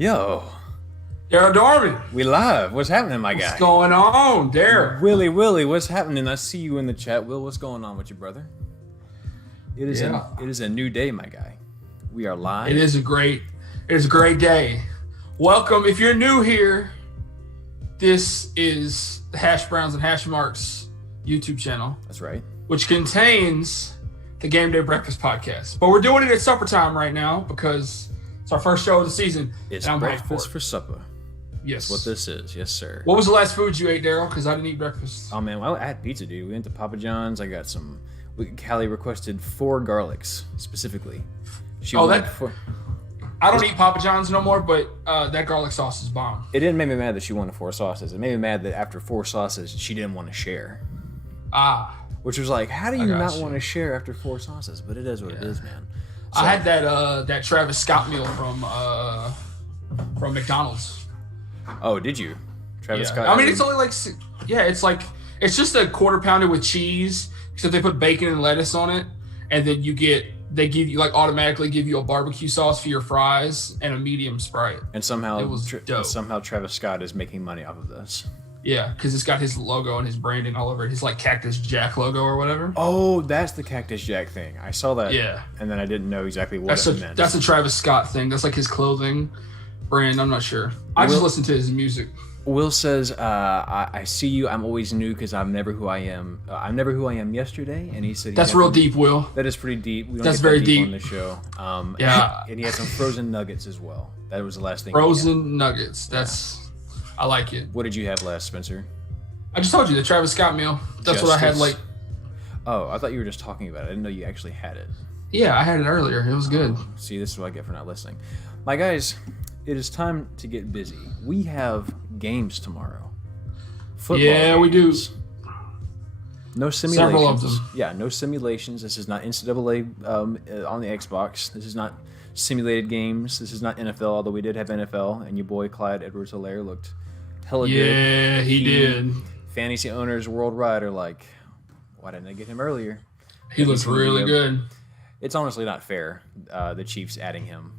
Yo, Daryl Dorman. we live. What's happening, my guy? What's going on, Daryl? Willie, what's happening? I see you in the chat. Will, what's going on with you, brother? It is a new day, my guy. We are live. It is a great day. Welcome. If you're new here, this is the Hash Browns and Hash Marks YouTube channel. That's right. Which contains the Gameday Breakfast podcast. But we're doing it at supper time right now because it's our first show of the season. It's breakfast for supper. Yes. That's what this is. Yes, sir. What was the last food you ate, Daryl? Because I didn't eat breakfast. Oh, man. Well, I had pizza, dude. We went to Papa John's. I got some. Callie requested 4 garlics, specifically. I don't eat Papa John's no more, but that garlic sauce is bomb. It didn't make me mad that she wanted 4 sauces. It made me mad that after 4 sauces, she didn't want to share. Which was like, how do you not want to share after 4 sauces? But it is what it is, man. So, I had that Travis Scott meal from McDonald's. Oh, did you? Travis Scott? I mean, it's only it's just a quarter pounder with cheese, except they put bacon and lettuce on it, and then automatically give you a barbecue sauce for your fries and a medium Sprite. And somehow, it was dope. Somehow Travis Scott is making money off of this. Yeah, because it's got his logo and his branding all over it. His Cactus Jack logo or whatever. Oh, that's the Cactus Jack thing. I saw that. Yeah. And then I didn't know exactly what it meant. That's a Travis Scott thing. That's like his clothing brand. I'm not sure. I just listen to his music. Will says, I see you. I'm always new because I'm never who I am. I'm never who I am yesterday. And he said that's real deep, Will. That is pretty deep. We don't that's get very that deep on the show. Yeah. And he had some frozen nuggets as well. That was the last thing. Frozen nuggets. I like it. What did you have last, Spencer? I just told you the Travis Scott meal. That's what I had like. Oh, I thought you were just talking about it. I didn't know you actually had it. Yeah, I had it earlier. It was good. See, this is what I get for not listening. My guys, it is time to get busy. We have games tomorrow. Football games. We do. No simulations. Several of them. Yeah, no simulations. This is not NCAA on the Xbox. This is not simulated games. This is not NFL, although we did have NFL, and your boy Clyde Edwards-Helaire looked hella good. Yeah, he did. Fantasy owners worldwide are like, why didn't I get him earlier? He looks really good. It's honestly not fair, the Chiefs adding him.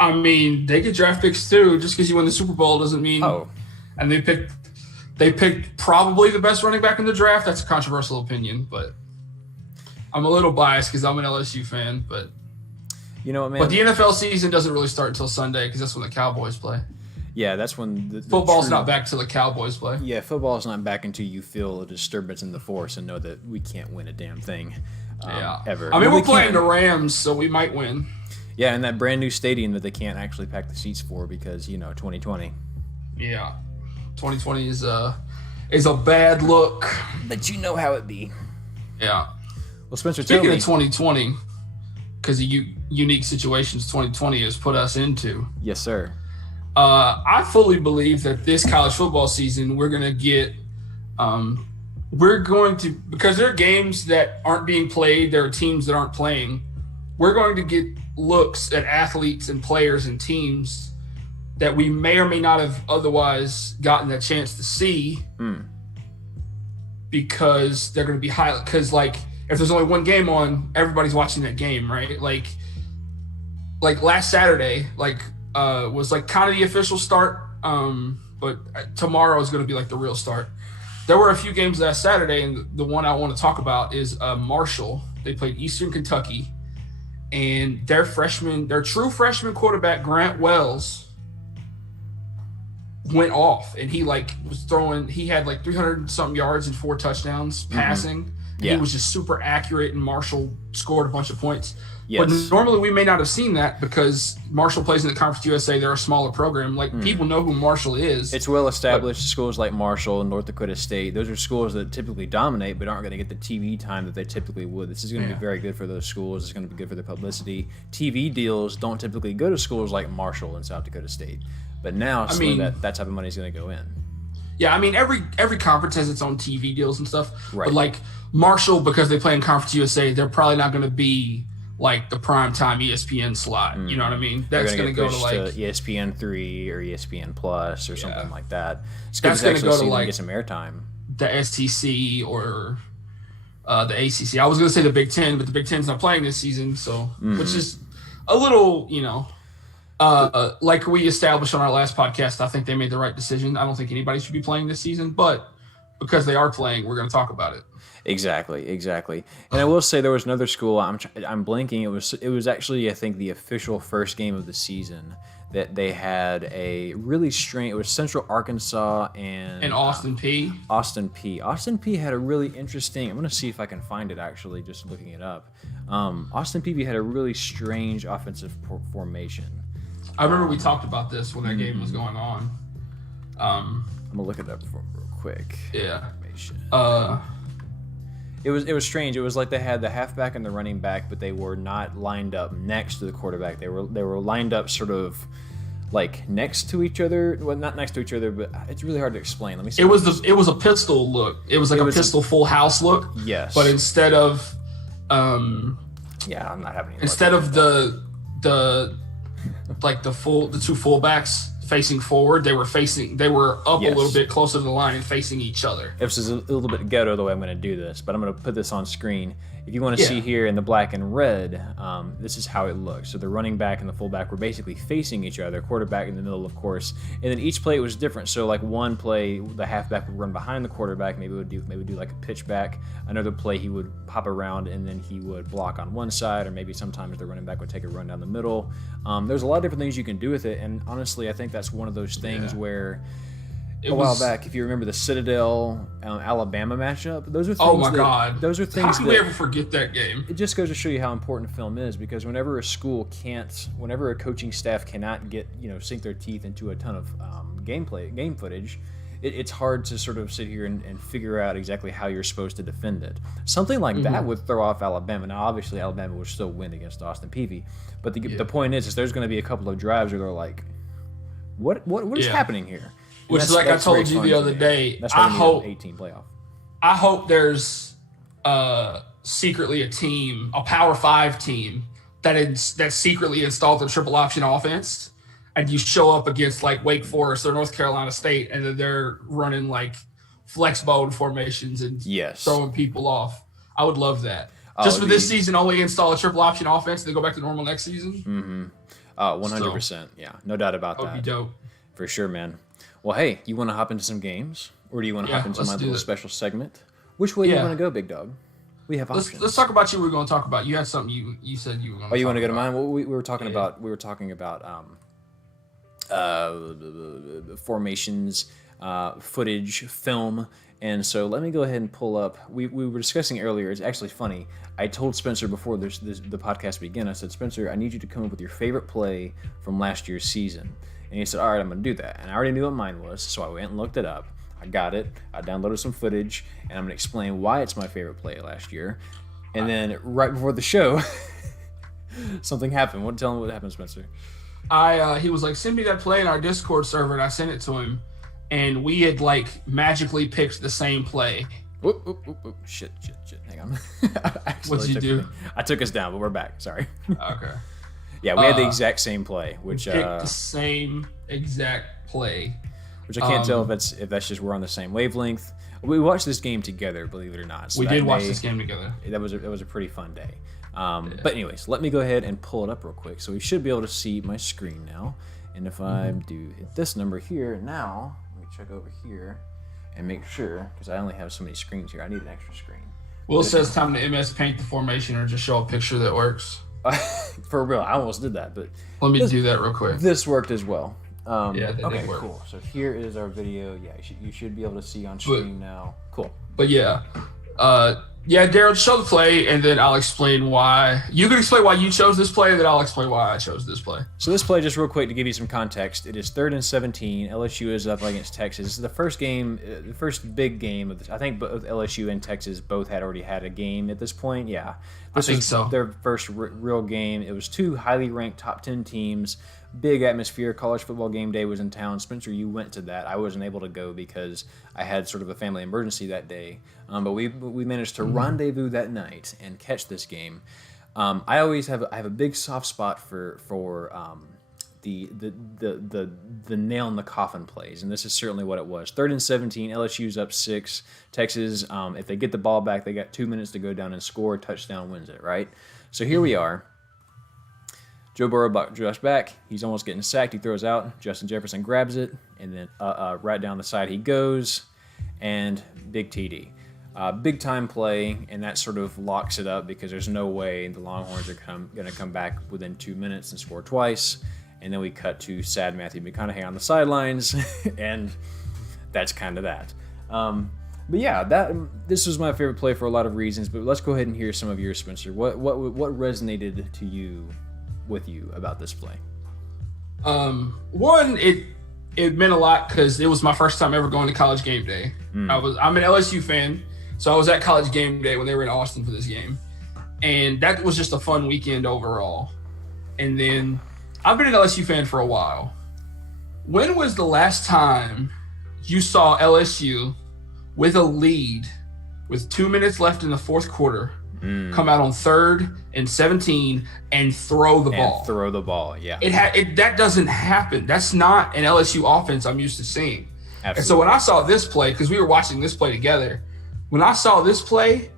I mean, they get draft picks too. Just because you win the Super Bowl doesn't mean. Oh. And they picked probably the best running back in the draft. That's a controversial opinion, but I'm a little biased because I'm an LSU fan. But you know what, man? But the NFL season doesn't really start until Sunday because that's when the Cowboys play. Yeah, that's when the football's not back till the Cowboys play. Yeah, football's not back until you feel a disturbance in the force and know that we can't win a damn thing. Ever. I mean, we're playing the Rams, so we might win. Yeah, in that brand new stadium that they can't actually pack the seats for because 2020. Yeah, 2020 is a bad look. But you know how it be. Yeah. Well, Spencer, speaking of 2020, because of unique situations 2020 has put us into. Yes, sir. I fully believe that this college football season we're going to get because there are games that aren't being played, there are teams that aren't playing. We're going to get looks at athletes and players and teams that we may or may not have otherwise gotten a chance to see because they're going to be highlighted. Because, like, if there's only one game on, everybody's watching that game, right? Like last Saturday, was kind of the official start, but tomorrow is going to be like the real start. There were a few games last Saturday, and the one I want to talk about is Marshall. They played Eastern Kentucky, and their true freshman quarterback Grant Wells went off, and he was throwing. He had 300 something yards and 4 touchdowns passing. Yeah. He was just super accurate, and Marshall scored a bunch of points. Yes. But normally we may not have seen that because Marshall plays in the Conference USA. They're a smaller program. People know who Marshall is. It's well-established. Schools like Marshall and North Dakota State, those are schools that typically dominate but aren't going to get the TV time that they typically would. This is going to be very good for those schools. It's going to be good for their publicity. TV deals don't typically go to schools like Marshall and South Dakota State. But now that type of money is going to go in. Yeah, I mean, every conference has its own TV deals and stuff. Right. But Marshall, because they play in Conference USA, they're probably not going to be the primetime ESPN slot. You know what I mean? That's going to go to ESPN3 or ESPN Plus or something like that. That's going to go to get some airtime. The SEC or the ACC. I was going to say the Big Ten, but the Big Ten's not playing this season, so which is a little, Like we established on our last podcast, I think they made the right decision. I don't think anybody should be playing this season, but because they are playing, we're going to talk about it. Exactly. And I will say there was another school. I'm blanking. It was actually, I think, the official first game of the season that they had a really strange. It was Central Arkansas and Austin P. Austin P had a really interesting. I'm gonna see if I can find it actually, just looking it up. Austin P had a really strange offensive formation. I remember we talked about this when that game was going on. I'm gonna look it up real quick. Yeah. Formation. It was strange. It was like they had the halfback and the running back, but they were not lined up next to the quarterback. They were lined up sort of like next to each other. Well, not next to each other, but it's really hard to explain. Let me see. It was a pistol look. It was like a pistol full house look. Yes. But instead of yeah, I'm not having any instead of the like the two fullbacks facing forward, they were up a little bit closer to the line and facing each other. This is a little bit ghetto the way I'm going to do this, but I'm going to put this on screen. If you want to see here in the black and red, this is how it looks. So the running back and the fullback were basically facing each other, quarterback in the middle, of course. And then each play was different. So like one play, the halfback would run behind the quarterback, maybe do like a pitch back. Another play, he would pop around and then he would block on one side, or maybe sometimes the running back would take a run down the middle. There's a lot of different things you can do with it, and honestly, I think that's one of those things where a while back, if you remember the Citadel Alabama matchup, those are things. Oh my God! Those are things. How can we ever forget that game? It just goes to show you how important film is, because whenever a coaching staff cannot sink their teeth into a ton of game footage, it's hard to sort of sit here and figure out exactly how you're supposed to defend it. Something like that would throw off Alabama. Now, obviously, Alabama would still win against Austin Peay, but the point is there's going to be a couple of drives where they're like, what is happening here? Which is like I told you the other day. That's why we need an 18 playoff. I hope there's secretly a Power 5 team that secretly installed the triple option offense, and you show up against like Wake Forest or North Carolina State, and then they're running like flex mode formations and throwing people off. I would love that. Just for this season, only install a triple option offense, and then go back to normal next season. 100%. Yeah, no doubt about that. That would be dope. For sure, man. Well, hey, you want to hop into some games, or do you want to hop into my little special segment? Which way do you want to go, big dog? We have options. Let's talk about you. We're going to talk about. You had something you said you were going to. Oh, you want to go to mine? Well, we were talking about formations, footage, film, and so let me go ahead and pull up. We were discussing earlier. It's actually funny. I told Spencer before the podcast began. I said, Spencer, I need you to come up with your favorite play from last year's season. And he said, all right, I'm going to do that. And I already knew what mine was, so I went and looked it up. I got it. I downloaded some footage, and I'm going to explain why it's my favorite play last year. And then right before the show, something happened. Tell him what happened, Spencer. He was like, send me that play in our Discord server, and I sent it to him. And we had like magically picked the same play. Shit. Hang on. What'd you do? I took us down, but we're back. Sorry. Okay. Yeah, we had the exact same play, which picked the same exact play. Which I can't tell if that's just we're on the same wavelength. We watched this game together, believe it or not. So we did watch this game together. That was a pretty fun day. But anyways, let me go ahead and pull it up real quick. So we should be able to see my screen now. And if I do hit this number here now, let me check over here and make sure, because I only have so many screens here. I need an extra screen. Will says time to MS Paint the formation or just show a picture that works. For real, I almost did that, but let me do that real quick. This worked as well. That okay, did work. Cool. So here is our video. Yeah, you should be able to see on screen now. Cool. But yeah, Daryl, show the play, and then I'll explain why. You can explain why you chose this play, and then I'll explain why I chose this play. So this play, just real quick to give you some context, it is 3rd and 17. LSU is up against Texas. This is the first game, the first big game of this. I think both LSU and Texas both had already had a game at this point. Yeah, this was their first real game. It was two highly ranked top 10 teams. Big atmosphere. College football game day was in town. Spencer, you went to that. I wasn't able to go because I had sort of a family emergency that day. But we managed to rendezvous that night and catch this game. I have a big soft spot for the nail in the coffin plays, and this is certainly what it was. 3rd and 17. LSU's up 6. Texas, if they get the ball back, they got 2 minutes to go down and score. Touchdown wins it. Right. So here we are. Joe Burrow drops back. He's almost getting sacked. He throws out. Justin Jefferson grabs it, and then right down the side he goes, and big TD. Big time play, and that sort of locks it up because there's no way the Longhorns are going to come back within 2 minutes and score twice. And then we cut to sad Matthew McConaughey on the sidelines, and that's kind of that. But yeah, this was my favorite play for a lot of reasons. But let's go ahead and hear some of yours, Spencer. What resonated with you about this play? One, it meant a lot because it was my first time ever going to College Game Day. I'm an LSU fan, so I was at College Game Day when they were in Austin for this game, and that was just a fun weekend overall. And then I've been an LSU fan for a while. When was the last time you saw LSU with a lead with 2 minutes left in the fourth quarter come out on 3rd and 17 and throw the ball? Throw the ball, yeah. That doesn't happen. That's not an LSU offense I'm used to seeing. Absolutely. And so when I saw this play, because we were watching this play together, when I saw this play,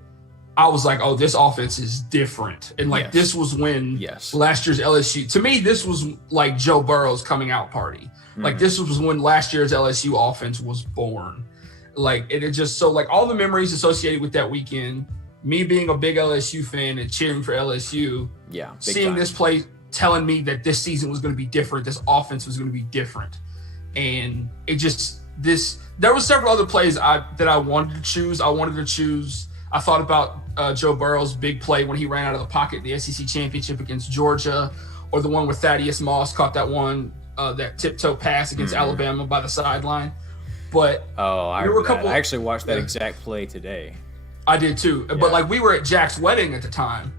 I was like, oh, this offense is different. And this was when last year's LSU, to me, this was like Joe Burrow's coming out party. Like this was when last year's LSU offense was born. Like it just, so like all the memories associated with that weekend, me being a big LSU fan and cheering for LSU, seeing this play telling me that this season was going to be different, this offense was going to be different. And it just, there were several other plays that I wanted to choose. I thought about Joe Burrow's big play when he ran out of the pocket in the SEC championship against Georgia, or the one where Thaddeus Moss caught that one, that tiptoe pass against Alabama by the sideline. But I actually watched that exact play today. I did too. Yeah. But like we were at Jack's wedding at the time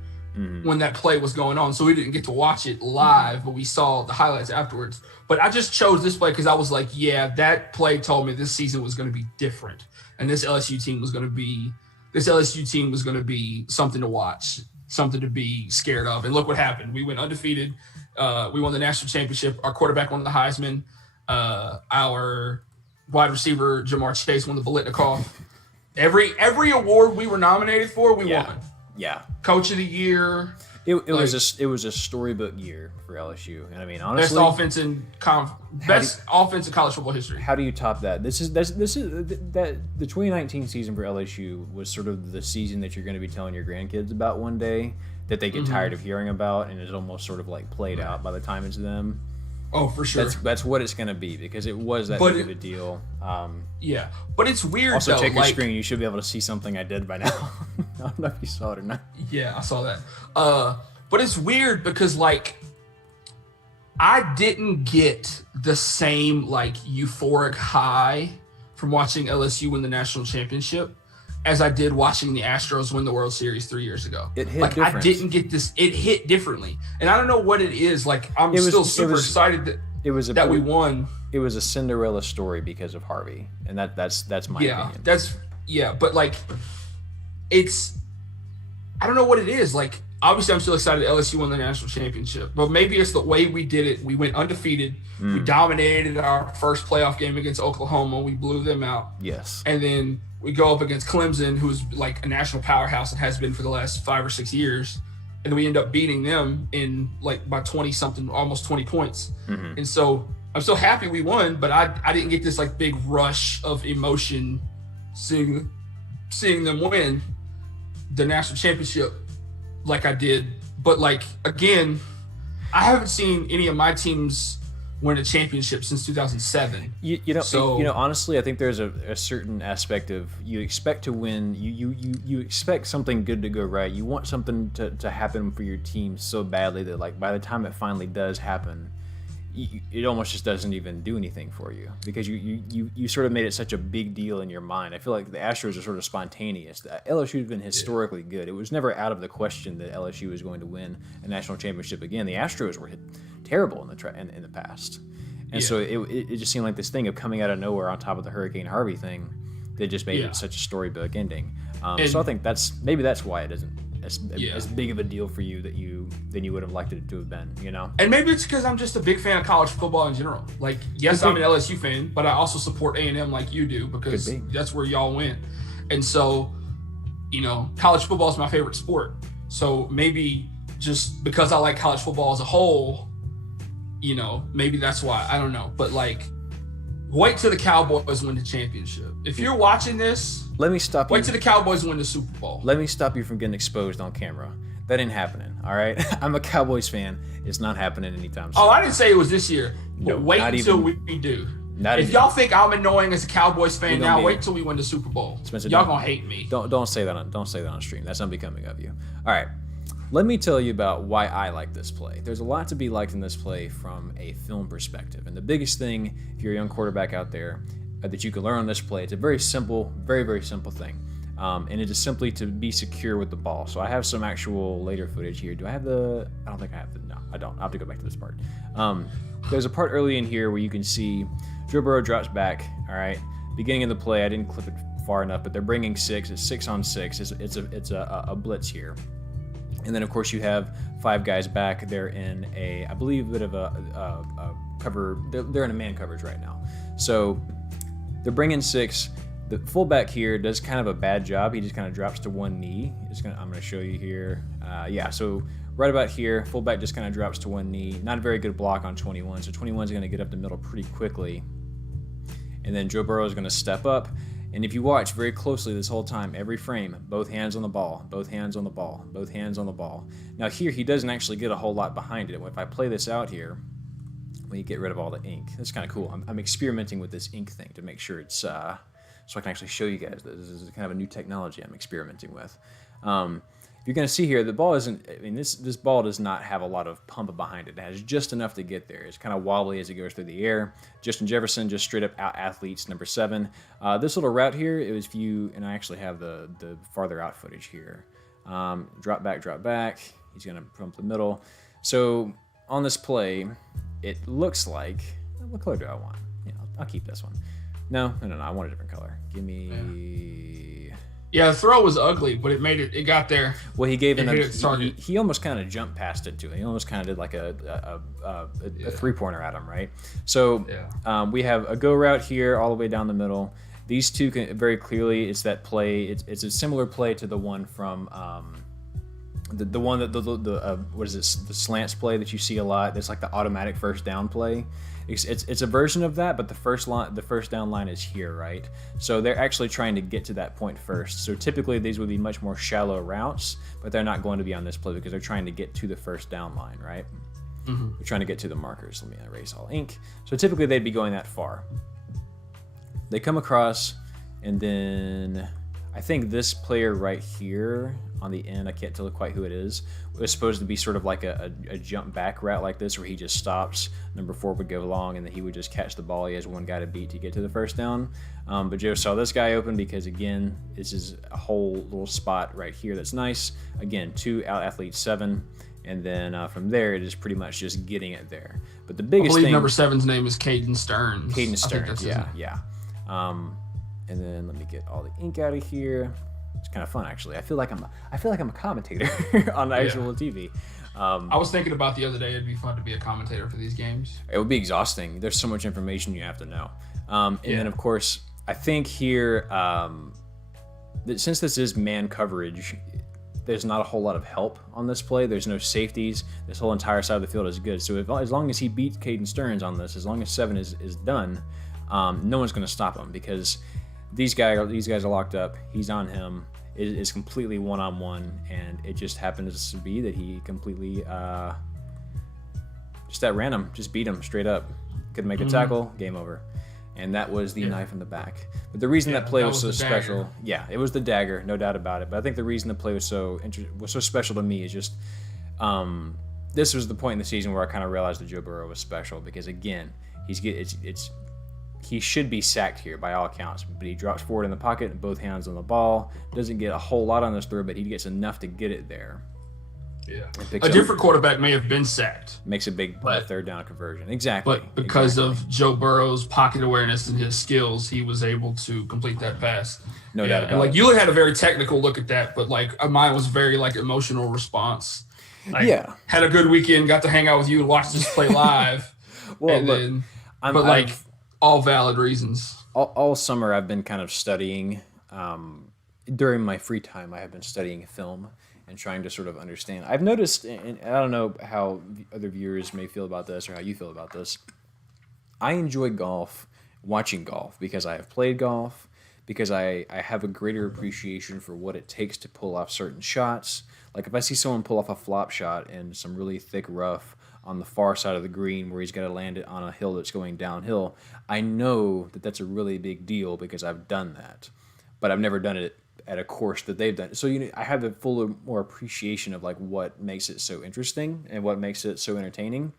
when that play was going on, so we didn't get to watch it live, but we saw the highlights afterwards. But I just chose this play because I was like, yeah, that play told me this season was going to be different, and this LSU team was going to be something to watch, something to be scared of. And look what happened. We went undefeated. We won the national championship. Our quarterback won the Heisman. Our wide receiver, Jamar Chase, won the Biletnikoff. Every award we were nominated for, we won. Yeah. Coach of the year. It was a storybook year for LSU, and I mean honestly, best offense in college football history. How do you top that? The 2019 season for LSU was sort of the season that you're going to be telling your grandkids about one day, that they get tired of hearing about, and it's almost sort of like played out by the time it's them. Oh, for sure. That's what it's going to be, because it was that big of a deal. But it's weird. Also, check your screen. You should be able to see something I did by now. I don't know if you saw it or not. Yeah, I saw that. But it's weird because like I didn't get the same like euphoric high from watching LSU win the national championship as I did watching the Astros win the World Series 3 years ago. It hit like different. I didn't get this. It hit differently, and I don't know what it is. Like I'm still super excited that we won. It was a Cinderella story because of Harvey, and that's my opinion. But like it's, I don't know what it is. Like obviously I'm still excited LSU won the national championship, but maybe it's the way we did it. We went undefeated. We dominated our first playoff game against Oklahoma. We blew them out. Yes, and then we go up against Clemson, who's like a national powerhouse and has been for the last 5 or 6 years. And then we end up beating them in like by 20 something, almost 20 points. And so I'm so happy we won, but I didn't get this like big rush of emotion seeing them win the national championship like I did. But like, again, I haven't seen any of my teams win a championship since 2007. Honestly, I think there's a certain aspect of you expect to win. You expect something good to go right. You want something to happen for your team so badly that like by the time it finally does happen, it almost just doesn't even do anything for you, because you sort of made it such a big deal in your mind. I feel like the Astros are sort of spontaneous. LSU has been historically good. It was never out of the question that LSU was going to win a national championship again. The Astros were terrible in the past, and so it just seemed like this thing of coming out of nowhere on top of the Hurricane Harvey thing that just made it such a storybook ending. So I think that's why it isn't as big of a deal for you than you would have liked it to have been, you know? And maybe it's because I'm just a big fan of college football in general. Like, yes, I'm an LSU fan, but I also support A&M like you do, because that's where y'all win. And so, college football is my favorite sport. So maybe just because I like college football as a whole, you know, maybe that's why. I don't know. But like, wait till the Cowboys win the championship. If you're watching this, let me stop you. Wait till the Cowboys win the Super Bowl. Let me stop you from getting exposed on camera. That ain't happening, all right? I'm a Cowboys fan. It's not happening anytime soon. Oh, I didn't say it was this year. No, wait until we do. If y'all think I'm annoying as a Cowboys fan now, wait till we win the Super Bowl. Spencer, y'all gonna hate me. Don't say that on stream. That's unbecoming of you. All right. Let me tell you about why I like this play. There's a lot to be liked in this play from a film perspective. And the biggest thing, if you're a young quarterback out there, that you can learn on this play, it's a very simple, very, very simple thing. And it is simply to be secure with the ball. So I have some actual later footage here. Do I have the... I don't think I have the... No, I don't. I'll have to go back to this part. There's a part early in here where you can see Joe Burrow drops back, all right? Beginning of the play, I didn't clip it far enough, but they're bringing 6. It's 6 on 6. It's a blitz here. And then, of course, you have 5 guys back. They're in a, I believe, a bit of a cover. They're in a man coverage right now. So they're bringing 6. The fullback here does kind of a bad job. He just kind of drops to one knee. I'm going to show you here. Yeah, so right about here, fullback just kind of drops to one knee. Not a very good block on 21. So 21 is going to get up the middle pretty quickly. And then Joe Burrow is going to step up. And if you watch very closely this whole time, every frame, both hands on the ball, both hands on the ball, both hands on the ball. Now here, he doesn't actually get a whole lot behind it. If I play this out here, when you get rid of all the ink, that's kind of cool. I'm experimenting with this ink thing to make sure it's, so I can actually show you guys that this is kind of a new technology I'm experimenting with. You're going to see here, the ball isn't, I mean, this ball does not have a lot of pump behind it. It has just enough to get there. It's kind of wobbly as it goes through the air. Justin Jefferson just straight up out athletes number 7. This little route here, it was view, and I actually have the farther out footage here. Drop back. He's going to pump the middle. So on this play, it looks like, what color do I want? Yeah, I'll keep this one. No, I want a different color. Give me... Yeah, the throw was ugly, but it got there. Well, he gave he almost kind of jumped past it too. He almost kind of did like a 3-pointer at him, right? So we have a go route here all the way down the middle. These two can very clearly, it's that play. It's a similar play to the one from the one that what is this, the slants play that you see a lot. That's like the automatic first down play. It's a version of that, but the first down line is here, right? So they're actually trying to get to that point first. So typically these would be much more shallow routes, but they're not going to be on this play because they're trying to get to the first down line, right? Mm-hmm. They're trying to get to the markers. Let me erase all ink. So typically they'd be going that far. They come across, and then I think this player right here on the end, I can't tell quite who it is, was supposed to be sort of like a jump back route like this where he just stops, number 4 would go long, and then he would just catch the ball. He has one guy to beat to get to the first down. But Joe saw this guy open because, again, this is a whole little spot right here that's nice. Again, 2 out athletes 7, and then from there it is pretty much just getting it there. But the biggest thing... I believe number 7's name is Caden Stearns. Caden Stearns, yeah. And then let me get all the ink out of here. It's kind of fun, actually. I feel like I'm a commentator on actual TV. I was thinking about the other day, it'd be fun to be a commentator for these games. It would be exhausting. There's so much information you have to know. And then, of course, I think here, since this is man coverage, there's not a whole lot of help on this play. There's no safeties. This whole entire side of the field is good. So as long as he beats Caden Stearns on this, as long as 7 is done, no one's going to stop him because these guys are locked up. He's on him. It is completely one-on-one, and it just happens to be that he completely just at random just beat him straight up. Couldn't make a tackle. Game over. And that was the knife in the back. But the reason that play was so special, it was the dagger, no doubt about it. But I think the reason the play was so special to me is just this was the point in the season where I kind of realized that Joe Burrow was special because again, he should be sacked here by all accounts, but he drops forward in the pocket and both hands on the ball. Doesn't get a whole lot on this throw, but he gets enough to get it there. Yeah, a different quarterback may have been sacked. Makes a big third down conversion. Exactly. But because of Joe Burrow's pocket awareness and his skills, he was able to complete that pass. No doubt about it. Like you had a very technical look at that, but like mine was very like emotional response. Had a good weekend, got to hang out with you and watch this play live. All valid reasons. All summer I've been kind of studying. During my free time, I have been studying film. and trying to sort of understand. I've noticed, and I don't know how other viewers may feel about this or how you feel about this. I enjoy watching golf, because I have played golf, because I have a greater appreciation for what it takes to pull off certain shots. Like if I see someone pull off a flop shot in some really thick rough on the far side of the green where he's got to land it on a hill that's going downhill, I know that that's a really big deal because I've done that. But I've never done it at a course that they've done. So I have a fuller, more appreciation of like what makes it so interesting and what makes it so entertaining.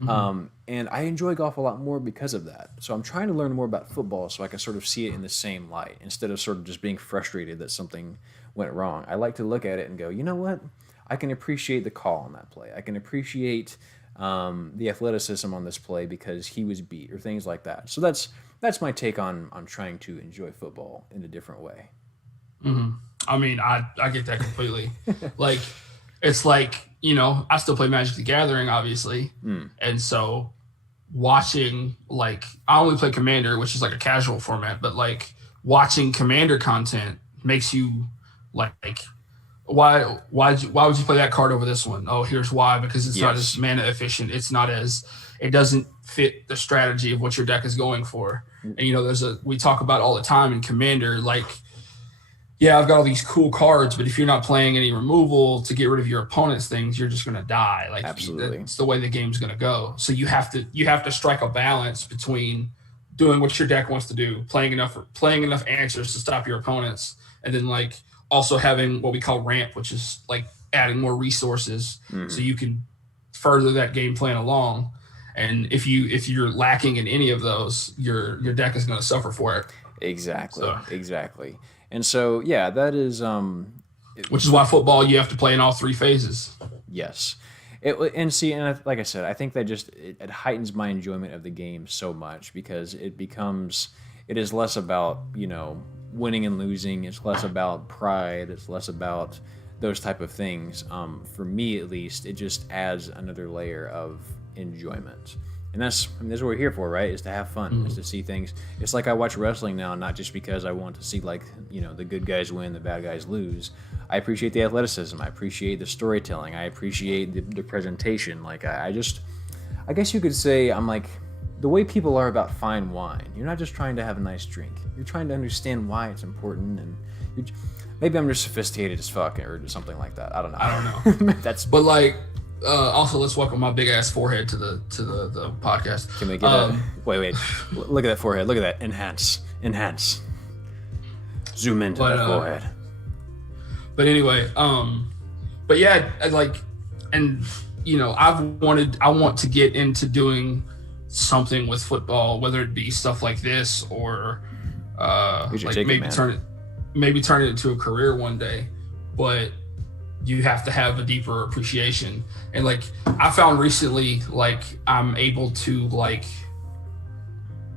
And I enjoy golf a lot more because of that. So I'm trying to learn more about football so I can sort of see it in the same light instead of sort of just being frustrated that something went wrong. I like to look at it and go, you know what? I can appreciate the call on that play. I can appreciate the athleticism on this play because he was beat or things like that. So that's my take on trying to enjoy football in a different way. I mean, I get that completely. Like, it's like, I still play Magic the Gathering, obviously. And so watching, like, I only play Commander, which is like a casual format, but like watching Commander content makes you like, why would you play that card over this one? Oh, here's why, because it's not as mana efficient. It doesn't fit the strategy of what your deck is going for. And we talk about all the time in Commander, like, yeah, I've got all these cool cards, but if you're not playing any removal to get rid of your opponent's things, you're just going to die. Like, absolutely, that's the way the game's going to go. So you have to strike a balance between doing what your deck wants to do, playing enough answers to stop your opponents, and then like also having what we call ramp, which is like adding more resources so you can further that game plan along. And if you're lacking in any of those, your deck is going to suffer for it. Exactly. And so, yeah, that is... which is why football, you have to play in all three phases. Yes. Like I said, I think that it heightens my enjoyment of the game so much because it is less about, winning and losing. It's less about pride. It's less about those type of things. For me, at least, it just adds another layer of enjoyment. And that's what we're here for, right? Is to have fun, is to see things. It's like I watch wrestling now, not just because I want to see the good guys win, the bad guys lose. I appreciate the athleticism. I appreciate the storytelling. I appreciate the presentation. Like I guess you could say I'm like the way people are about fine wine. You're not just trying to have a nice drink. You're trying to understand why it's important, and maybe I'm just sophisticated as fuck or something like that. I don't know. But like. Also, let's welcome my big ass forehead to the podcast. Can we get wait? Look at that forehead. Look at that. Enhance. Zoom into that forehead. But anyway, but yeah, I want to get into doing something with football, whether it be stuff like this or maybe turn it into a career one day, but. You have to have a deeper appreciation. And like I found recently, like I'm able to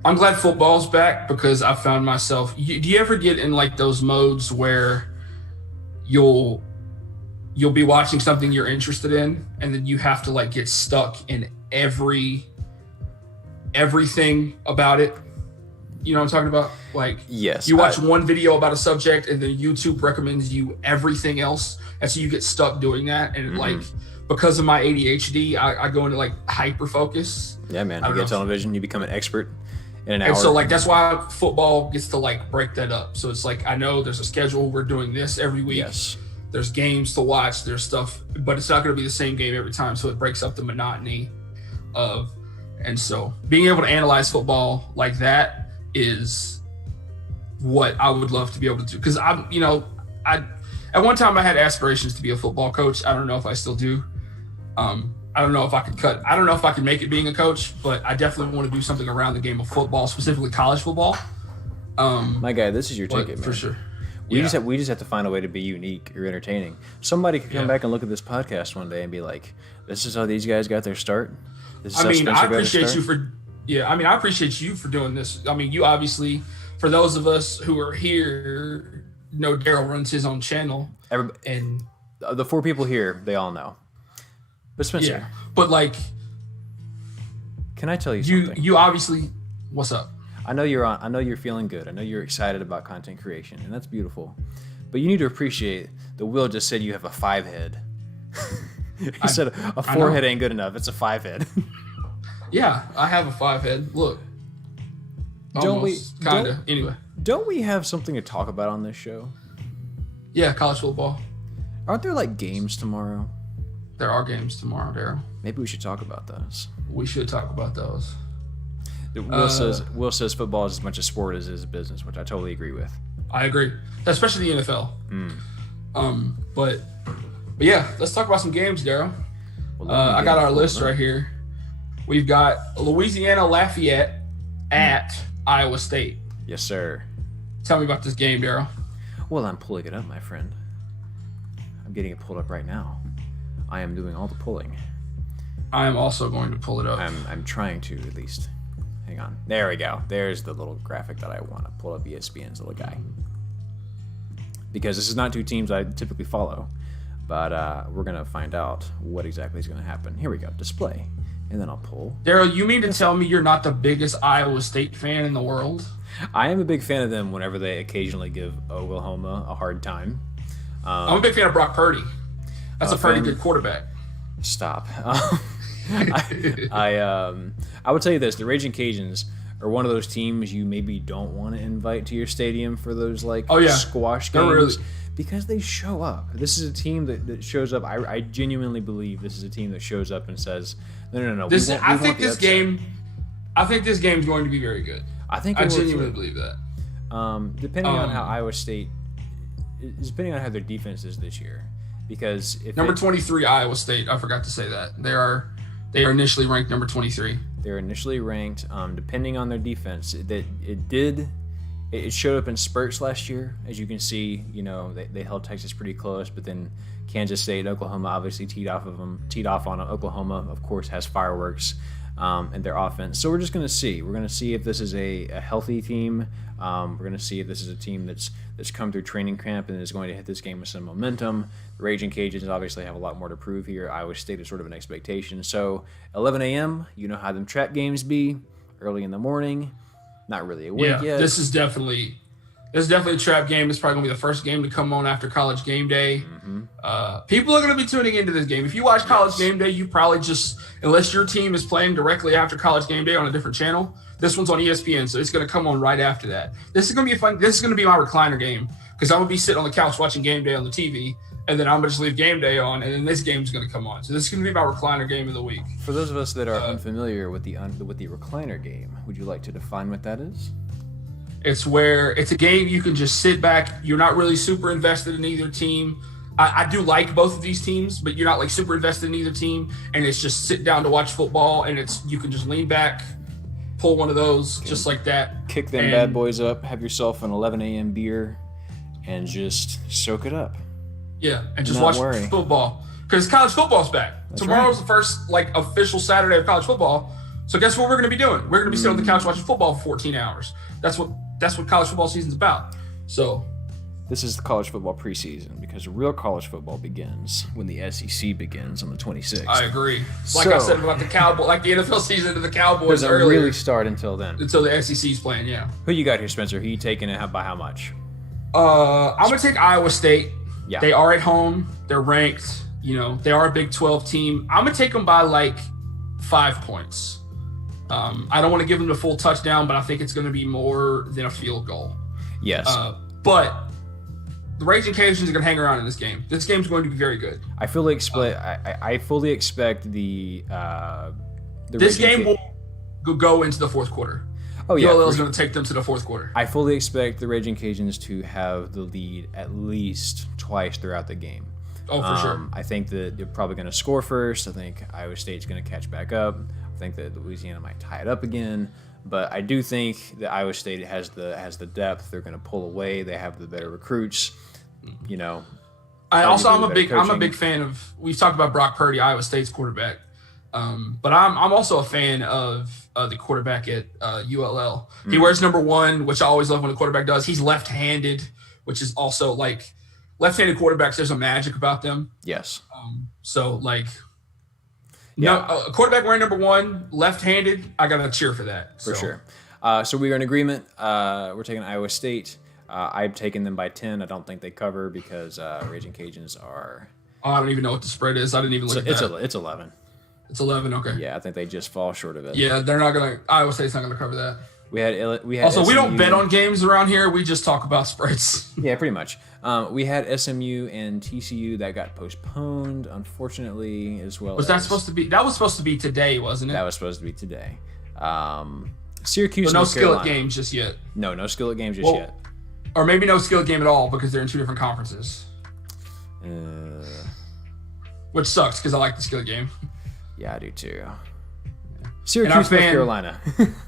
I'm glad football's back because I found myself, do you ever get in like those modes where you'll be watching something you're interested in and then you have to like get stuck in everything about it? You know what I'm talking about? Like, yes, you watch one video about a subject and then YouTube recommends you everything else. And so you get stuck doing that. And like, because of my ADHD, I go into like hyper focus. Yeah, man. You get television, you become an expert in an hour. And so like, that's why football gets to like break that up. So it's like, I know there's a schedule. We're doing this every week. Yes. There's games to watch. There's stuff, but it's not going to be the same game every time. So it breaks up the monotony of, and so being able to analyze football like that is what I would love to be able to do. Because at one time I had aspirations to be a football coach. I don't know if I still do. I don't know if I can make it being a coach, but I definitely want to do something around the game of football, specifically college football. My guy, this is your ticket, man. For sure. We just have to find a way to be unique or entertaining. Somebody could come back and look at this podcast one day and be like, "This is how these guys got their start." I appreciate you for. Yeah, I mean, I appreciate you for doing this. I mean, you obviously, for those of us who are here, know Daryl runs his own channel. And the four people here, they all know. But Spencer. Yeah, but like. Can I tell you something? You obviously, what's up? I know you're feeling good. I know you're excited about content creation, and that's beautiful. But you need to appreciate the Will just said you have a 5-head. He said a 4-head ain't good enough. It's a 5-head. Yeah, I have a 5-head. Look. Anyway. Don't we have something to talk about on this show? Yeah, college football. Aren't there like games tomorrow? There are games tomorrow, Daryl. Maybe we should talk about those. We should talk about those. Will says football is as much a sport as it is a business, which I totally agree with. I agree, especially the NFL. But yeah, let's talk about some games, Daryl. Well, I got our list right here. We've got Louisiana Lafayette at Iowa State. Yes, sir. Tell me about this game, Daryl. Well, I'm pulling it up, my friend. I'm getting it pulled up right now. I am doing all the pulling. I am also going to pull it up. I'm trying to, at least. Hang on. There we go. There's the little graphic that I want to pull up ESPN's little guy. Because this is not two teams I typically follow. But we're going to find out what exactly is going to happen. Here we go. Display. And then I'll pull. Daryl, you mean to tell me you're not the biggest Iowa State fan in the world? I am a big fan of them whenever they occasionally give Oklahoma a hard time. I'm a big fan of Brock Purdy. That's a pretty good quarterback. Stop. I would tell you this: the Raging Cajuns are one of those teams you maybe don't want to invite to your stadium for those squash games because they show up. This is a team that shows up. I genuinely believe this is a team that shows up and says, "No. I think this game is going to be very good. I genuinely believe that. Depending on how Iowa State, depending on how their defense is this year. Because if number 23 Iowa State, I forgot to say that they are initially ranked number 23. They're initially ranked. Depending on their defense, it showed up in spurts last year. As you can see, they held Texas pretty close, but then Kansas State, Oklahoma obviously teed off on them. Oklahoma, of course, has fireworks in their offense. So we're just going to see. We're going to see if this is a healthy team. We're going to see if this is a team that's come through training camp and is going to hit this game with some momentum. The Raging Cajuns obviously have a lot more to prove here. Iowa State is sort of an expectation. So 11 a.m., you know how them trap games be, early in the morning, not really awake yet. This is definitely a trap game. It's probably going to be the first game to come on after College Game Day. Mm-hmm. People are going to be tuning into this game. If you watch College Game Day, you probably just, unless your team is playing directly after College Game Day on a different channel, this one's on ESPN, so it's going to come on right after that. This is going to be fun. This is going to be my recliner game because I'm going to be sitting on the couch watching Game Day on the TV, and then I'm going to just leave Game Day on, and then this game's going to come on. So this is going to be my recliner game of the week. For those of us that are unfamiliar with the recliner game, would you like to define what that is? It's a game you can just sit back. You're not really super invested in either team. I do like both of these teams, but you're not like super invested in either team, and it's just sit down to watch football, and you can just lean back, pull one of those just like that. Kick them bad boys up, have yourself an 11 a.m. beer, and just soak it up. Yeah, and just watch football. Because college football's back. Tomorrow's the first official Saturday of college football. So guess what we're going to be doing? We're going to be sitting on the couch watching football for 14 hours. That's what college football season's about. So this is the college football preseason because real college football begins when the SEC begins on the 26th. I agree. I said about the Cowboys, like the NFL season to the Cowboys earlier. Doesn't really start until then. Until the SEC's playing, yeah. Who you got here, Spencer? Who you taking and by how much? I'm going to take Iowa State. Yeah. They are at home. They're ranked. They are a Big 12 team. I'm going to take them by 5 points. I don't want to give them the full touchdown, but I think it's going to be more than a field goal. Yes. But the Raging Cajuns are going to hang around in this game. This game's going to be very good. I fully expect this game will go into the fourth quarter. Oh, yeah. ULL is going to take them to the fourth quarter. I fully expect the Raging Cajuns to have the lead at least twice throughout the game. Oh, for sure. I think that they're probably going to score first. I think Iowa State's going to catch back up. I think that Louisiana might tie it up again. But I do think that Iowa State has the depth. They're going to pull away. They have the better recruits. I'm a big fan of. We've talked about Brock Purdy, Iowa State's quarterback. But I'm also a fan of the quarterback at ULL. He wears number 1, which I always love when the quarterback does. He's left-handed, which is also left-handed quarterbacks. There's a magic about them. Yes. A quarterback wearing number 1, left-handed. I gotta cheer for that. For sure. So we are in agreement. We're taking Iowa State. I've taken them by 10. I don't think they cover because Raging Cajuns are. Oh, I don't even know what the spread is. I didn't even look at that. It's 11. It's 11. Okay. Yeah, I think they just fall short of it. Yeah, they're not gonna. Iowa State's not gonna cover that. We had Also, SMU. we don't bet on games around here. We just talk about spreads. Yeah, pretty much. We had SMU and TCU that got postponed, unfortunately, as well. Was that supposed to be? That was supposed to be today, wasn't it? That was supposed to be today. Syracuse. But no North skillet Carolina. games just yet. No skillet games just yet. Or maybe no skillet game at all because they're in 2 different conferences. Which sucks because I like the skillet game. Yeah, I do too. Syracuse, North Carolina.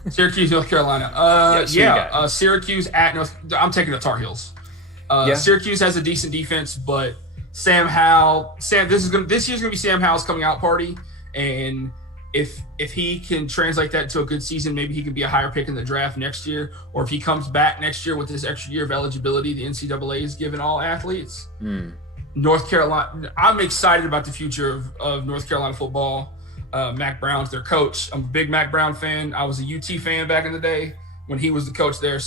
Syracuse, North Carolina. Syracuse at North. I'm taking the Tar Heels. Syracuse has a decent defense, but Sam Howell. This year's gonna be Sam Howell's coming out party, and if he can translate that to a good season, maybe he can be a higher pick in the draft next year. Or if he comes back next year with this extra year of eligibility the NCAA is giving all athletes. North Carolina. I'm excited about the future of North Carolina football. Mac Brown's their coach. I'm a big Mac Brown fan. I was a UT fan back in the day when he was the coach there.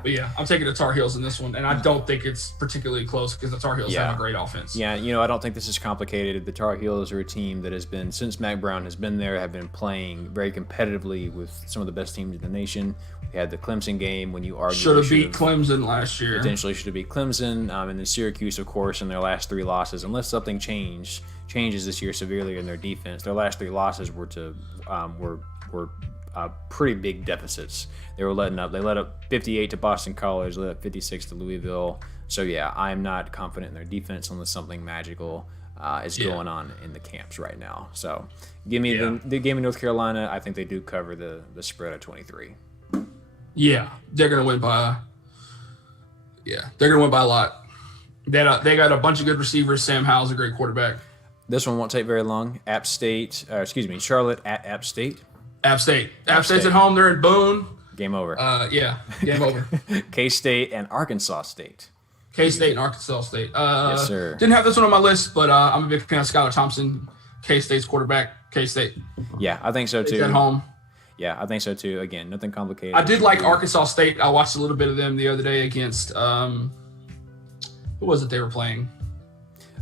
But yeah, I'm taking the Tar Heels in this one, and I don't think it's particularly close because the Tar Heels have a great offense. Yeah, I don't think this is complicated. The Tar Heels are a team that has been, since Mac Brown has been there, have been playing very competitively with some of the best teams in the nation. We had the Clemson game when you argue should have beat Clemson last year. Potentially should have beat Clemson, and then Syracuse, of course, in their last 3 losses, unless something changes this year severely in their defense. Their last 3 losses were to were pretty big deficits. They were letting up. They let up 58 to Boston College, let up 56 to Louisville. So yeah, I'm not confident in their defense unless something magical is going on in the camps right now. So give me the game in North Carolina. I think they do cover the spread of 23. Yeah, they're gonna win by. Yeah, they're gonna win by a lot. They got a bunch of good receivers. Sam Howell's a great quarterback. This one won't take very long. Charlotte at App State. App State's at home. They're in Boone. Game over. Game over. K-State and Arkansas State. K-State and Arkansas State. Yes, sir. Didn't have this one on my list, but I'm a big fan of Skylar Thompson, K-State's quarterback. K-State. Yeah, I think so too. It's at home. Yeah, I think so too. Again, nothing complicated. I did like Arkansas State. I watched a little bit of them the other day against who was it they were playing?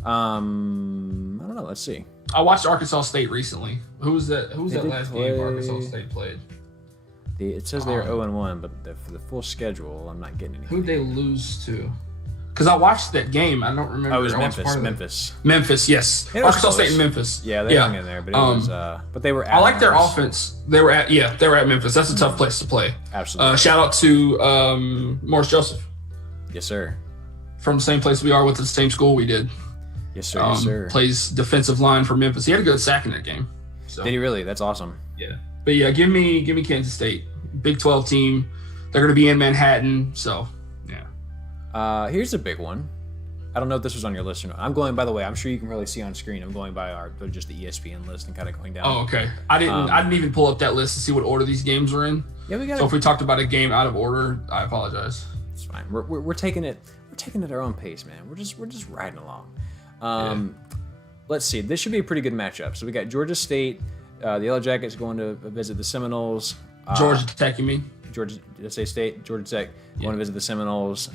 I don't know. Let's see. I watched Arkansas State recently. Who was that last game Arkansas State played? It says they're 0-1, but for the full schedule, I'm not getting anything. Who'd they lose to? Because I watched that game. I don't remember. Oh, it was Memphis. Memphis, yes. Arkansas State and Memphis. Yeah, they hung in there, but it was. But they were. At I like their offense. They were at Memphis. That's a tough place to play. Absolutely. Shout out to Morris Joseph. Yes, sir. From the same place we are, with the same school we did. Yes, sir. Yes, sir. Plays defensive line for Memphis. He had a good sack in that game. So. Did he really? That's awesome. Yeah. But yeah, give me Kansas State. Big 12 team. They're going to be in Manhattan. So, yeah. Here's a big one. I don't know if this was on your list or not. I'm going, by the way, I'm sure you can really see on screen. I'm going by just the ESPN list and kind of going down. Oh, okay. I didn't even pull up that list to see what order these games were in. Yeah, we got. So if we talked about a game out of order, I apologize. It's fine. We're taking it. We're taking it at our own pace, man. We're just riding along. Let's see. This should be a pretty good matchup. So we got Georgia State, the Yellow Jackets going to visit the Seminoles. Georgia Tech, you mean? Georgia Tech going to visit the Seminoles.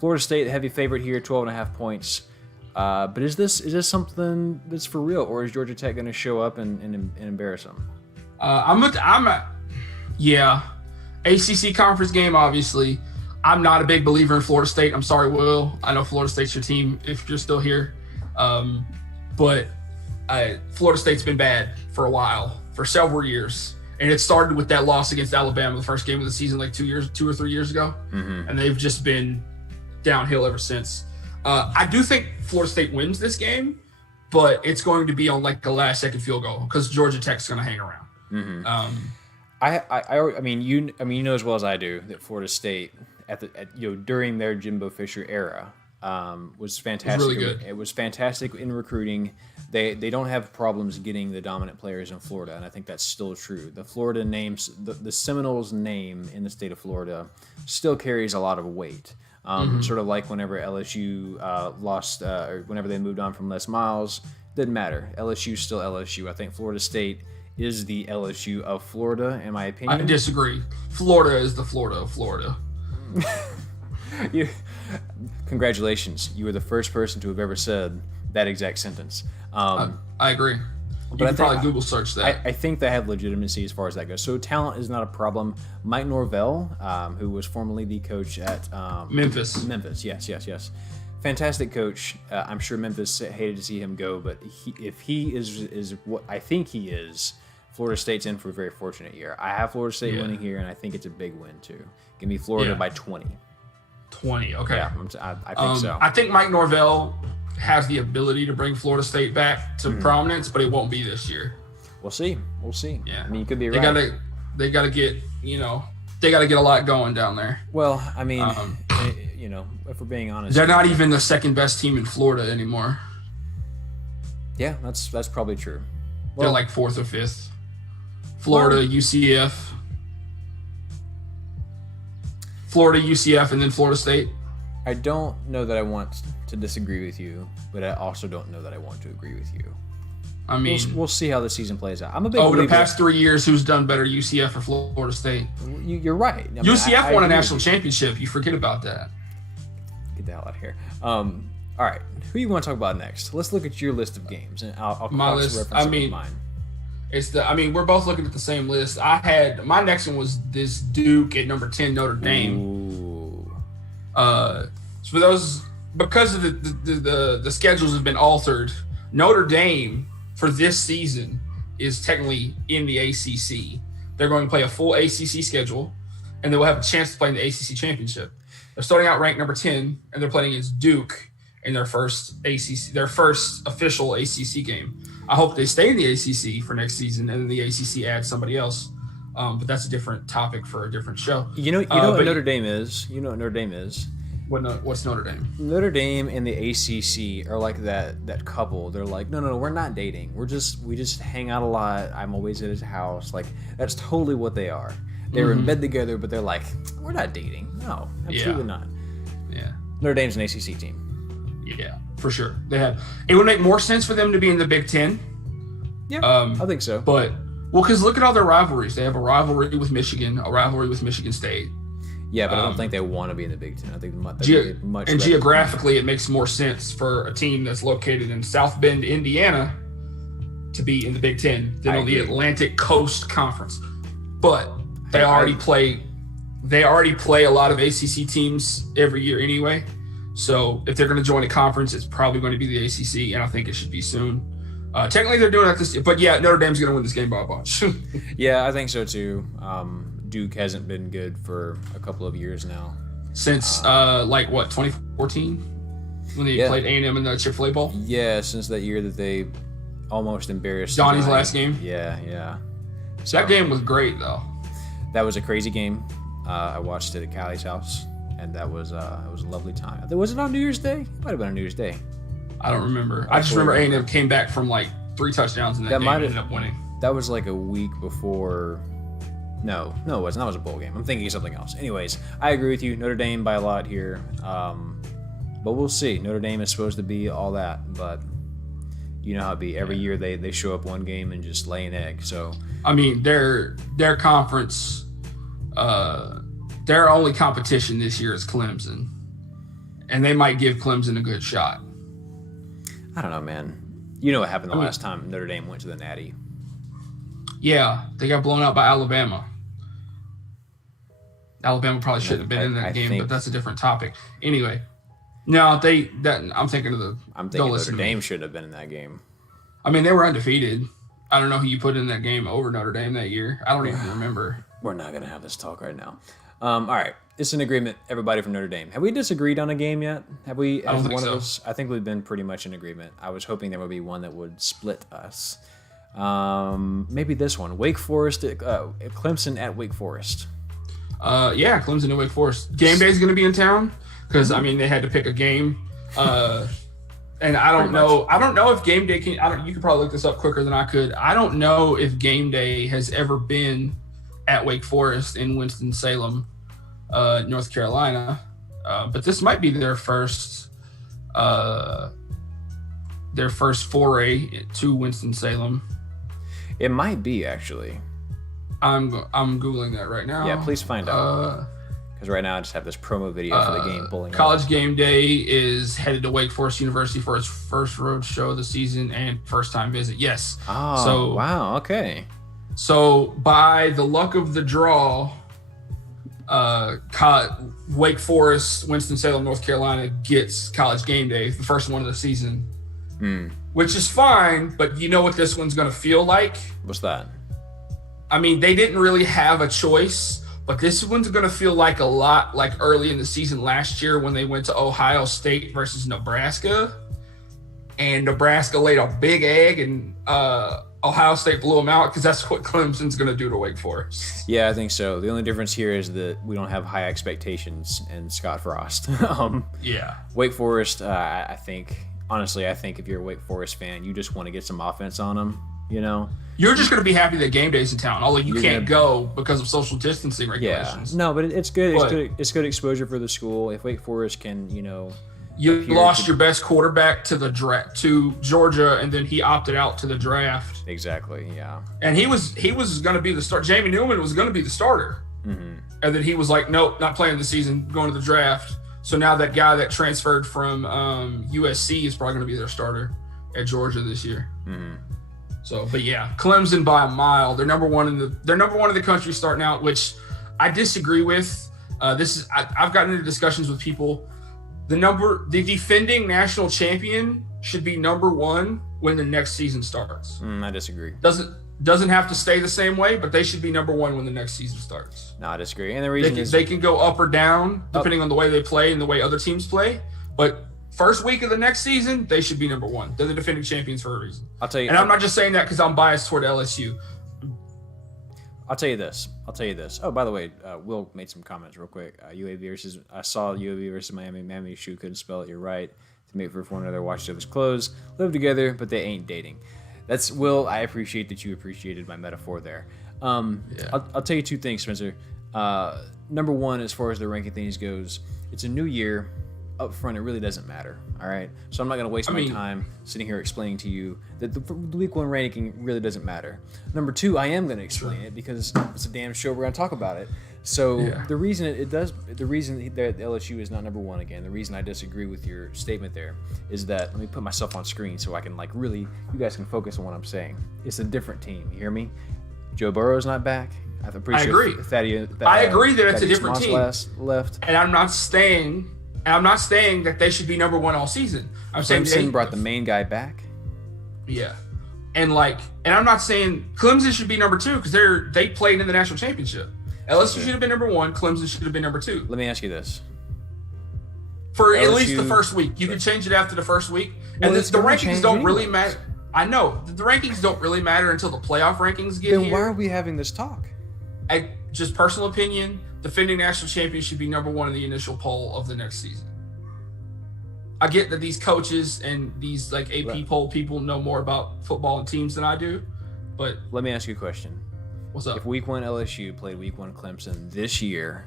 Florida State, the heavy favorite here, 12.5 points. But is this something that's for real, or is Georgia Tech going to show up and embarrass them? ACC conference game, obviously. I'm not a big believer in Florida State. I'm sorry, Will. I know Florida State's your team if you're still here. But Florida State's been bad for a while, for several years. And it started with that loss against Alabama, the first game of the season, like 2 or 3 years ago. Mm-hmm. And they've just been downhill ever since. I do think Florida State wins this game, but it's going to be on like the last second field goal because Georgia Tech's going to hang around. Mm-hmm. I mean, you know as well as I do that Florida State during their Jimbo Fisher era was fantastic. It was really good. It was fantastic in recruiting. They don't have problems getting the dominant players in Florida, and I think that's still true. The Florida names, the Seminoles name in the state of Florida still carries a lot of weight. Sort of like whenever LSU lost, or whenever they moved on from Les Miles, didn't matter. LSU's still LSU. I think Florida State is the LSU of Florida, in my opinion. I disagree. Florida is the Florida of Florida. you, congratulations. You were the first person to have ever said that exact sentence. I agree. But You I can think, probably Google search that. I think they have legitimacy as far as that goes. So talent is not a problem. Mike Norvell, who was formerly the coach at Memphis. Memphis, yes. Fantastic coach. I'm sure Memphis hated to see him go, but if he is what I think he is, Florida State's in for a very fortunate year. I have Florida State winning here, and I think it's a big win too. Give me Florida by 20. 20, okay. Yeah, I think so. I think Mike Norvell has the ability to bring Florida State back to prominence, but it won't be this year. We'll see. Yeah. I mean, you could be right. They gotta get, they gotta get a lot going down there. Well, I mean, if we're being honest, they're not even the second best team in Florida anymore. Yeah, that's probably true. Well, they're like fourth or fifth. Florida, UCF, and then Florida State. I don't know that I want to disagree with you, but I also don't know that I want to agree with you. I mean, we'll see how the season plays out. I'm a big over the believer. past 3 years, who's done better, UCF or Florida State? You're right. I mean, UCF won a agree national with you. championship. You forget about that. Get the hell out of here. All right, who you want to talk about next? Let's look at your list of games, and I'll My list. reference mine. We're both looking at the same list. My next one was this Duke at number 10, Notre Dame. Ooh. So for those, because of the schedules have been altered, Notre Dame for this season is technically in the ACC. They're going to play a full ACC schedule, and they will have a chance to play in the ACC championship. They're starting out ranked number 10, and they're playing against Duke in their first official ACC game. I hope they stay in the ACC for next season, and then the ACC adds somebody else. But that's a different topic for a different show. You know what Notre Dame is? You know what Notre Dame is? What's Notre Dame? Notre Dame and the ACC are like that couple. They're like, no, we're not dating. We just hang out a lot. I'm always at his house. Like, that's totally what they are. They're in bed together, but they're like, we're not dating. No, absolutely not. Yeah. Notre Dame's an ACC team. Yeah, for sure. It would make more sense for them to be in the Big Ten. Yeah, I think so. Because look at all their rivalries. They have a rivalry with Michigan, a rivalry with Michigan State. Yeah, but I don't think they want to be in the Big Ten. I think geographically, it makes more sense for a team that's located in South Bend, Indiana, to be in the Big Ten than on the Atlantic Coast Conference. But they already play a lot of ACC teams every year anyway. So if they're going to join a conference, it's probably going to be the ACC, and I think it should be soon. Technically, they're doing it this year, but yeah, Notre Dame's going to win this game by a bunch. Yeah, I think so too. Duke hasn't been good for a couple of years now. Since 2014, when they played A&M in the Chick-fil-A Bowl. Yeah, since that year that they almost embarrassed Johnny's last game. Yeah. So that game was great though. That was a crazy game. I watched it at Callie's house, and it was a lovely time. Was it on New Year's Day? It might have been on New Year's Day. I don't remember. I just remember A&M came back from like 3 touchdowns in that game and ended up winning. That was like a week before. No, it wasn't. That was a bowl game. I'm thinking of something else. Anyways, I agree with you. Notre Dame by a lot here. But we'll see. Notre Dame is supposed to be all that, but you know how it be. Every year they show up one game and just lay an egg. So I mean, their conference, their only competition this year is Clemson, and they might give Clemson a good shot. I don't know, man. You know what happened the last time Notre Dame went to the Natty? Yeah, they got blown out by Alabama. Alabama probably shouldn't have been in that game, but that's a different topic. Anyway, no, I'm thinking of the. I'm thinking Notre Dame should have been in that game. I mean, they were undefeated. I don't know who you put in that game over Notre Dame that year. I don't even remember. We're not going to have this talk right now. All right. It's an agreement, everybody from Notre Dame. Have we disagreed on a game yet? Have we? I don't think one so. Of us? I think we've been pretty much in agreement. I was hoping there would be one that would split us. Maybe this one. Wake Forest, Clemson at Wake Forest. Yeah, Clemson and Wake Forest. Game Day is going to be in town because I mean they had to pick a game. And I don't know. I don't know if Game Day can. You could probably look this up quicker than I could. I don't know if Game Day has ever been at Wake Forest in Winston-Salem, North Carolina. But this might be their first foray to Winston-Salem. It might be actually. I'm googling that right now. Yeah, please find out. Because right now I just have this promo video for the game pulling up. College Game Day is headed to Wake Forest University for its first road show of the season and first time visit. Yes. Oh, wow. Okay. So by the luck of the draw, Wake Forest, Winston-Salem, North Carolina gets College Game Day, the first one of the season, which is fine. But you know what this one's going to feel like? What's that? I mean, they didn't really have a choice, but this one's going to feel like a lot like early in the season last year when they went to Ohio State versus Nebraska, and Nebraska laid a big egg and Ohio State blew them out, because that's what Clemson's going to do to Wake Forest. Yeah, I think so. The only difference here is that we don't have high expectations in Scott Frost. Yeah. Wake Forest, I think if you're a Wake Forest fan, you just want to get some offense on them, you know? You're just going to be happy that Game Day's in town, although you can't go because of social distancing regulations. Yeah. No, but it's good. It's good exposure for the school. If Wake Forest can, you know... You lost your best quarterback to the draft to Georgia, and then he opted out to the draft. Exactly, yeah. And he was going to be the start. Jamie Newman was going to be the starter, and then he was like, "Nope, not playing the season, going to the draft." So now that guy that transferred from USC is probably going to be their starter at Georgia this year. So, but yeah, Clemson by a mile. They're number one in the country starting out, which I disagree with. I've gotten into discussions with people. The defending national champion should be number one when the next season starts. I disagree. Doesn't have to stay the same way, but they should be number one when the next season starts. No, I disagree. And the reason they can go up or down depending on the way they play and the way other teams play. But first week of the next season, they should be number one. They're the defending champions for a reason. I'll tell you. And I'm not just saying that because I'm biased toward LSU. I'll tell you this. Oh, by the way, Will made some comments real quick. I saw UAB versus Miami. Miami shoe couldn't spell it. You're right. To make for one another, watch those clothes, live together, but they ain't dating. That's Will. I appreciate that you appreciated my metaphor there. I'll tell you two things, Spencer. Number one, as far as the ranking things goes, it's a new year. Up front, it really doesn't matter. All right, so I'm not going to waste my time sitting here explaining to you that the week one ranking really doesn't matter. Number two, I am going to explain it because it's a damn show. We're going to talk about it. So the reason the reason that LSU is not number one again, the reason I disagree with your statement there is that, let me put myself on screen so I can you guys can focus on what I'm saying. It's a different team. You hear me? Joe Burrow's not back. I agree. I agree that it's a different team. Left. And I'm not saying that they should be number one all season. I'm saying Clemson brought the main guy back. Yeah, and I'm not saying Clemson should be number two because they played in the national championship. LSU should have been number one. Clemson should have been number two. Let me ask you this: for LSU, at least the first week, you can change it after the first week, and the rankings don't really matter. I know the rankings don't really matter until the playoff rankings get here. Then why are we having this talk? Just personal opinion. Defending national champions should be number one in the initial poll of the next season. I get that these coaches and these AP poll people know more about football and teams than I do, but let me ask you a question. What's up? If week one LSU played week one Clemson this year,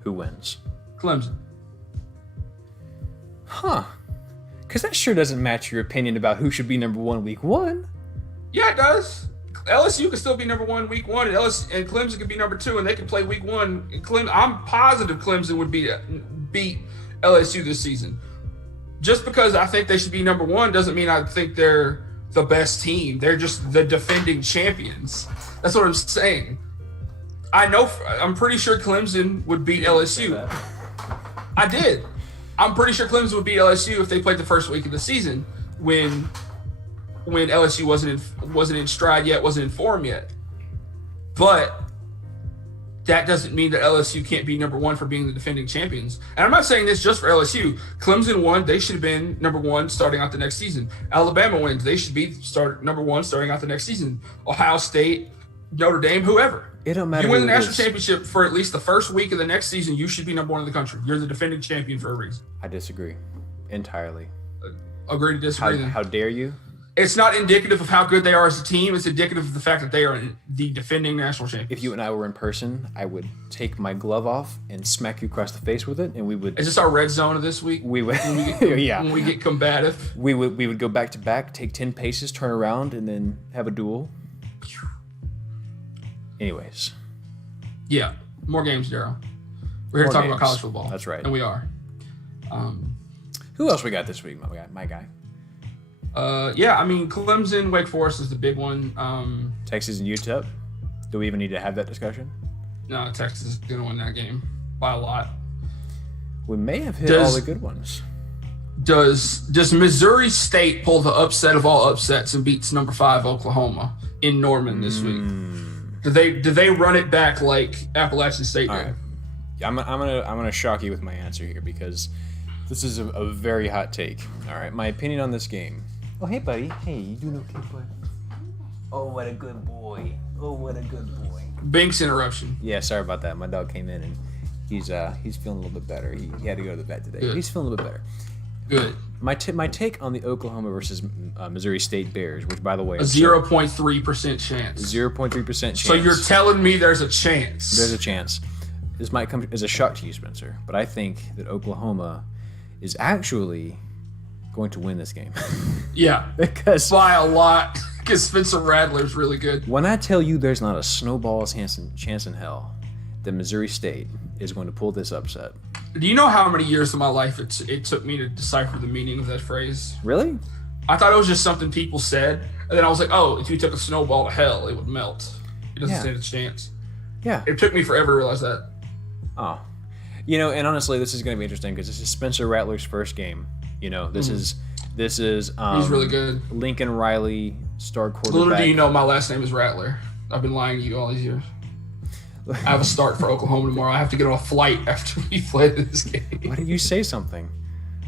who wins? Clemson. Huh. Because that sure doesn't match your opinion about who should be number one week one. Yeah, it does. LSU could still be number one week one, and Clemson could be number two, and they could play week one. I'm positive Clemson would beat LSU this season. Just because I think they should be number one doesn't mean I think they're the best team. They're just the defending champions. That's what I'm saying. I'm pretty sure Clemson would beat LSU. I did. I'm pretty sure Clemson would beat LSU if they played the first week of the season when LSU wasn't in stride yet, wasn't in form yet. But that doesn't mean that LSU can't be number one for being the defending champions. And I'm not saying this just for LSU. Clemson won. They should have been number one starting out the next season. Alabama wins. They should be number one starting out the next season. Ohio State, Notre Dame, whoever. It don't matter. You win the national championship for at least the first week of the next season, you should be number one in the country. You're the defending champion for a reason. I disagree entirely. Agree to disagree. How dare you? It's not indicative of how good they are as a team. It's indicative of the fact that they are the defending national champions. If you and I were in person, I would take my glove off and smack you across the face with it, and we would. Is this our red zone of this week? We would. When we get combative, we would go back to back, take 10 paces, turn around, and then have a duel. Anyways. Yeah, more games, Daryl. We're here to More talk about games. college football. That's right. And we are. Who else we got this week, my guy? Yeah, I mean, Clemson, Wake Forest is the big one. Texas and UTEP. Do we even need to have that discussion? No, Texas is going to win that game by a lot. We may have hit all the good ones. Does Missouri State pull the upset of all upsets and beats number 5 Oklahoma in Norman this week? Do they run it back like Appalachian State did? All right. I'm gonna shock you with my answer here because this is a very hot take. All right, my opinion on this game. Oh, hey, buddy. Hey, you doing okay, buddy? Oh, what a good boy. Oh, what a good boy. Binks interruption. Yeah, sorry about that. My dog came in and he's feeling a little bit better. He had to go to the vet today. Good. He's feeling a little bit better. Good. My take on the Oklahoma versus Missouri State Bears, which by the way, A 0.3% chance. 0.3% chance. So you're telling me there's a chance? There's a chance. This might come as a shock to you, Spencer, but I think that Oklahoma is actually going to win this game. Yeah. Because by a lot. Because Spencer Rattler's really good. when I tell you there's not a snowball's chance in hell that Missouri State is going to pull this upset. Do you know how many years of my life it took me to decipher the meaning of that phrase? Really? I thought it was just something people said, and then I was like, oh, if you took a snowball to hell, it would melt. It doesn't stand a chance. Yeah. It took me forever to realize that. Oh. And honestly, this is going to be interesting because this is Spencer Rattler's first game. This is He's really good. Lincoln Riley, star quarterback. Little do you know, my last name is Rattler. I've been lying to you all these years. I have a start for Oklahoma tomorrow. I have to get on a flight after we play this game. Why did you say something?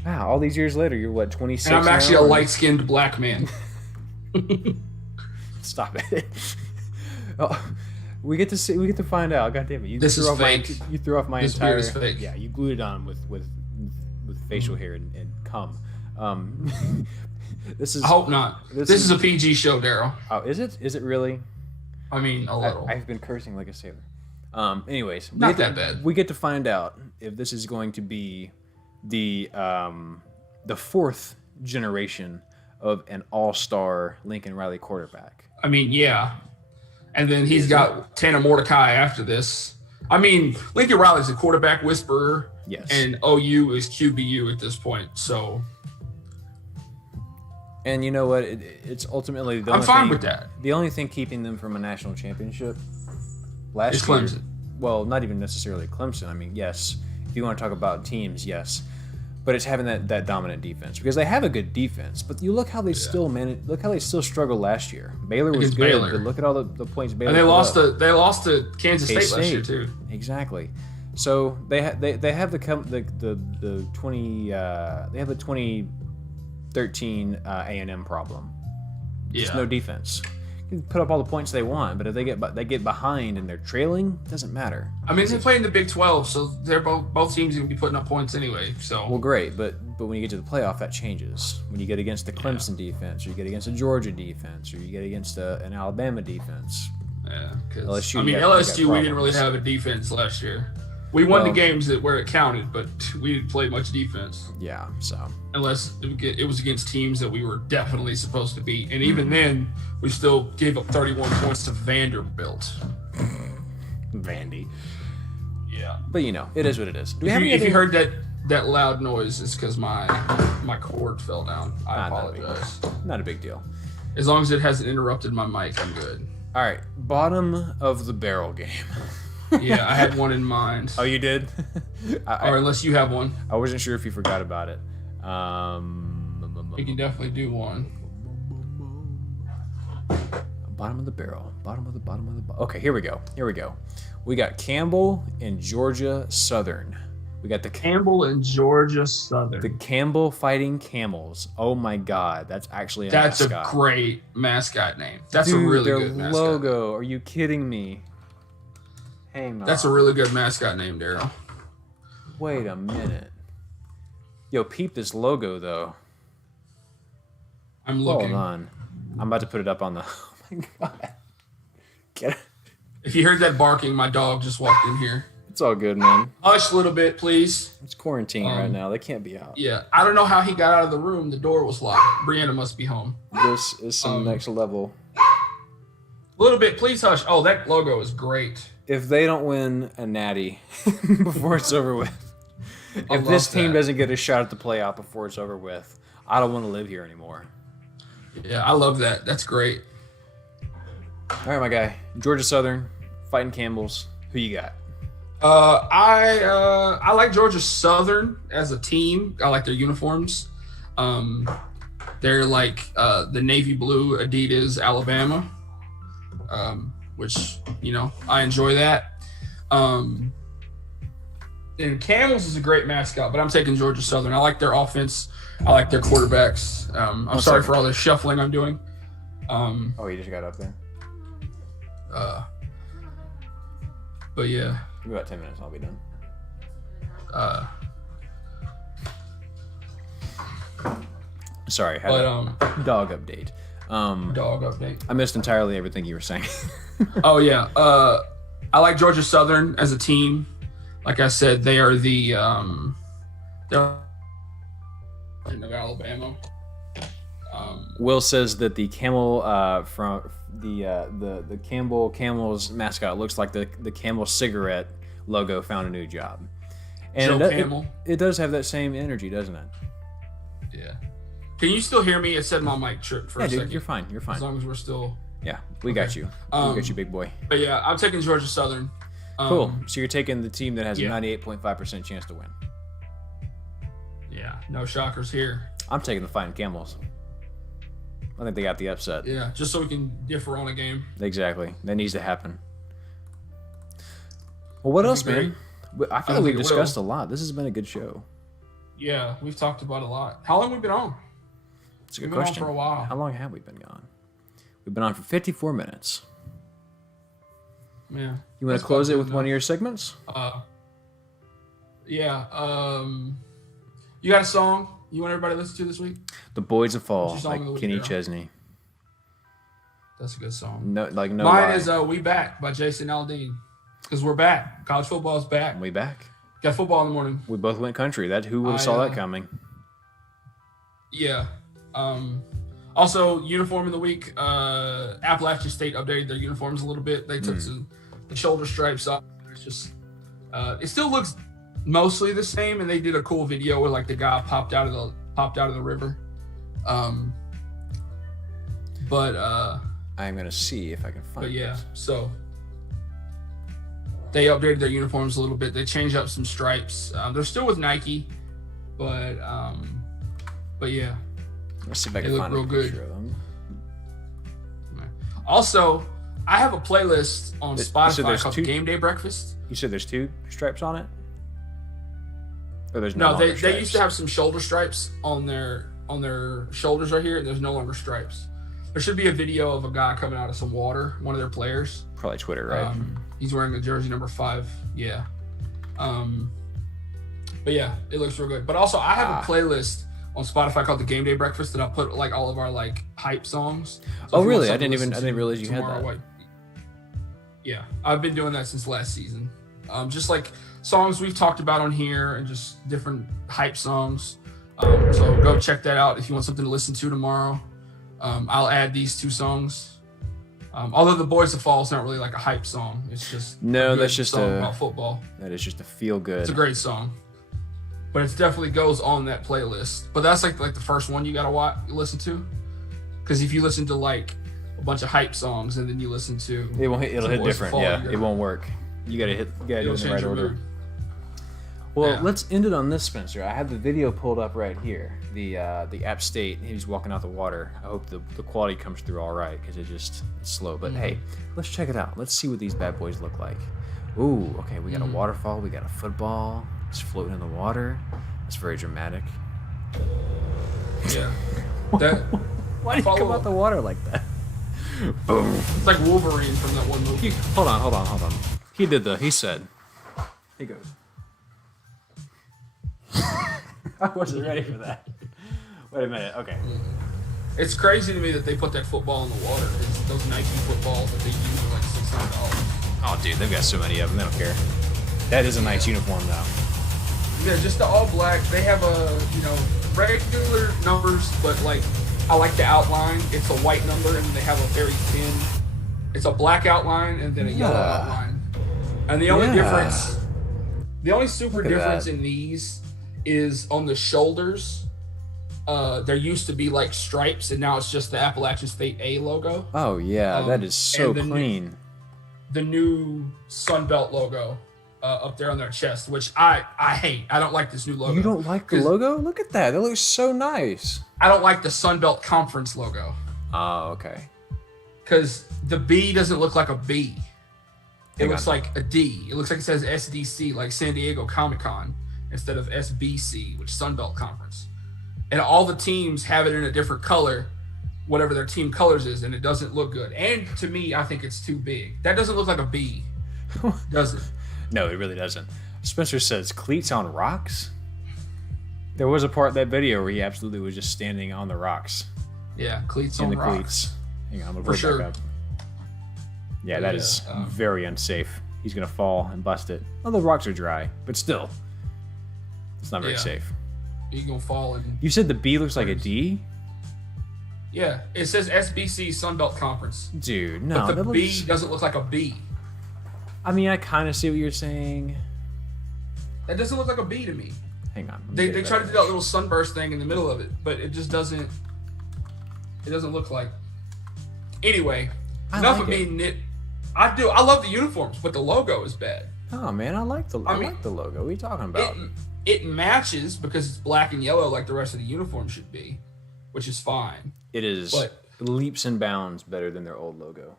Wow, all these years later, you're what, 26? And I'm actually now? a light-skinned black man. Stop it. Oh, we get to find out. God damn it! This is fake. You threw off my this entire. This beard is fake. Yeah, you glued it on with facial hair and cum. This is. I hope not. This is a PG show, Daryl. Oh, is it? Is it really? I mean, a little. I've been cursing like a sailor. Anyways, not that bad. We get to find out if this is going to be the fourth generation of an all-star Lincoln Riley quarterback. I mean, yeah. And then he's got Tanner Mordecai after this. I mean, Lincoln Riley's a quarterback whisperer. Yes. And OU is QBU at this point. So. And you know what? It's ultimately the I'm only fine thing, with that. The only thing keeping them from a national championship last It's year. Clemson. Well, not even necessarily Clemson. I mean, yes. If you want to talk about teams, yes. But it's having that dominant defense because they have a good defense. But you look how they still look how they still struggled last year. Baylor was Against good, Baylor. but look at all the points Baylor. And they lost put up. to Kansas State last year too. Exactly. So they have the 2013 A&M problem. Just no defense. You can put up all the points they want, but if they get behind and they're trailing, it doesn't matter. I mean, they play in the Big 12, so they're both teams going to be putting up points anyway. So Well, great, but when you get to the playoff, that changes. When you get against the Clemson defense, or you get against a Georgia defense, or you get against an Alabama defense. yeah, because LSU, I mean, you got LSU we didn't really problems. have a defense last year. We won the Well- games where it counted, but we didn't play much defense Yeah, so unless it was against teams that we were definitely supposed to beat. And even then, we still gave up 31 points to Vanderbilt. Vandy. Yeah. But it is what it is. Do we If have you, any if you other- heard that loud noise, it's because my cord fell down. I Not a big apologize. Not a big deal. As long as it hasn't interrupted my mic, I'm good. All right, bottom of the barrel game. Yeah, I had one in mind. Oh, you did? Or unless you have one, I wasn't sure if you forgot about it. you can definitely do one. Bottom of the barrel. Bottom of the. Okay, here we go. We got Campbell and Georgia Southern. We got the Campbell and Georgia Southern. the Campbell Fighting Camels. Oh my God, that's actually That's mascot. a great mascot name. That's Dude, a really their good mascot. logo. Are you kidding me? Hang on. That's a really good mascot name, Daryl. Wait a minute. Yo, peep this logo though. I'm looking. Hold on. I'm about to put it up on the. Oh my God. Get it. If you heard that barking, my dog just walked in here. It's all good, man. Hush a little bit, please. It's quarantine right now. They can't be out. Yeah, I don't know how he got out of the room. The door was locked. Brianna must be home. This is some next level. A little bit, please hush. Oh, that logo is great. if they don't win a natty before it's over with, if this team doesn't get a shot at the playoff before it's over with, I don't want to live here anymore. Yeah, I love that. That's great. All right, my guy. Georgia Southern, fighting Campbells. Who you got? I like Georgia Southern as a team. I like their uniforms. They're like the navy blue Adidas Alabama, which, you know, I enjoy that. And Camels is a great mascot, but I'm taking Georgia Southern. I like their offense. I like their quarterbacks. I'm sorry for all the shuffling I'm doing. Oh, you just got up there? But yeah. Give me about 10 minutes, I'll be done. Sorry, dog update. Dog update. I missed entirely everything you were saying. Oh yeah. I like Georgia Southern as a team. Like I said, they are they're of Alabama. Will says that the camel from the Campbell Camels mascot looks like the Camel cigarette logo found a new job. And Joe Camel. It does have that same energy, doesn't it? Yeah. Can you still hear me? It said my mic tripped for a second. Dude, you're fine. You're fine. As long as we're still. Yeah, we got you. We got you, big boy. But yeah, I'm taking Georgia Southern. Cool. So you're taking the team that has a 98.5% chance to win. Yeah, no shockers here. I'm taking the Fighting Camels. I think they got the upset. Yeah, just so we can differ on a game. Exactly. That needs to happen. Well, what else, man? I feel like we've discussed a lot. This has been a good show. Yeah, we've talked about a lot. How long have we been on? It's a good question. We've been on for a while. How long have we been gone? We've been on for 54 minutes. Yeah. You want to close it with one of your segments? Yeah. You got a song you want everybody to listen to this week? The Boys of Fall by Kenny Chesney. That's a good song. No Mine lie. is We Back by Jason Aldean. Because we're back. College football is back. We back. Got football in the morning. We both went country. Who would have saw that coming? Yeah. Also, uniform of the week. Appalachian State updated their uniforms a little bit. They took the shoulder stripes off. It's just, it still looks mostly the same. And they did a cool video where like the guy popped out of the river. I'm gonna see if I can find. But yeah, it. so they updated their uniforms a little bit. They changed up some stripes. They're still with Nike, but yeah. Let's see if I can find a picture of them. Also, I have a playlist on Spotify called Gameday Breakfast. You said there's two stripes on it? Or there's no they used to have some shoulder stripes on their shoulders right here. There's no longer stripes. There should be a video of a guy coming out of some water, one of their players. Probably Twitter, right? He's wearing a jersey number 5. Yeah. But yeah, it looks real good. But also, I have a playlist on Spotify called the Gameday Breakfast that I put like all of our like hype songs. So really? I didn't realize you had that. Yeah, I've been doing that since last season. Just like songs we've talked about on here and just different hype songs. So go check that out if you want something to listen to tomorrow. I'll add these 2 songs. Although the Boys of Fall is not really like a hype song. It's just that's just song about football. That is just a feel good. It's a great song. But it definitely goes on that playlist. But that's like the first one you gotta listen to, because if you listen to like a bunch of hype songs and then you listen to it'll hit different. Yeah, it won't work. You gotta do it in the right order. Well, let's end it on this, Spencer. I have the video pulled up right here. The App State. He's walking out the water. I hope the quality comes through all right because it's slow. But hey, let's check it out. Let's see what these bad boys look like. Ooh, okay. We got a waterfall. We got a football. It's floating in the water. That's very dramatic. Yeah. Why did you come out the water like that? Boom. It's like Wolverine from that one movie. Hold on. He said. He goes. I wasn't ready for that. Wait a minute. Okay. It's crazy to me that they put that football in the water. It's those Nike footballs that they use are like $600. Oh, dude, they've got so many of them. They don't care. That is a nice uniform, though. Yeah, just the all black. They have regular numbers, but like I like the outline. It's a white number, and they have a very thin. It's a black outline and then a yellow outline. And the only Yeah. super Look at difference that. in these is on the shoulders. There used to be like stripes, and now it's just the Appalachian State A logo. Oh yeah, that is so And clean. the new Sunbelt logo up there on their chest, which I hate. I don't like this new logo. You don't like the 'Cause logo? Look at that. That looks so nice. I don't like the Sunbelt Conference logo Oh, okay. because the B doesn't look like a B. It Hang looks on. like a D. It looks like it says SDC, like San Diego Comic Con, instead of SBC, which is Sunbelt Conference. And all the teams have it in a different color, whatever their team colors is, and it doesn't look good. And to me, I think it's too big. That doesn't look like a B, does it? No, it really doesn't. Spencer says cleats on rocks. There was a part of that video where he absolutely was just standing on the rocks Yeah, cleats in on the rocks. cleats. Hang on, I'm gonna For put it sure. back up. Yeah, that is very unsafe. He's gonna fall and bust it. Well, the rocks are dry, but still, it's not very Yeah. safe. You're gonna fall and You said the B looks like a D, yeah, it says SBC Sunbelt Conference, dude. No, but the that B looks. doesn't look like a B. I mean, I kind of see what you're saying. That doesn't look like a B to me. Hang on. let me They get it try to back. do that little sunburst thing in the middle of it, but it just doesn't. It doesn't look like. Anyway, I enough like of me it. nit. I love the uniforms, but the logo is bad. Oh man, I like the I mean, like the logo. What are you talking about? It matches because it's black and yellow like the rest of the uniform should be, which is fine. It is but- leaps and bounds better than their old logo.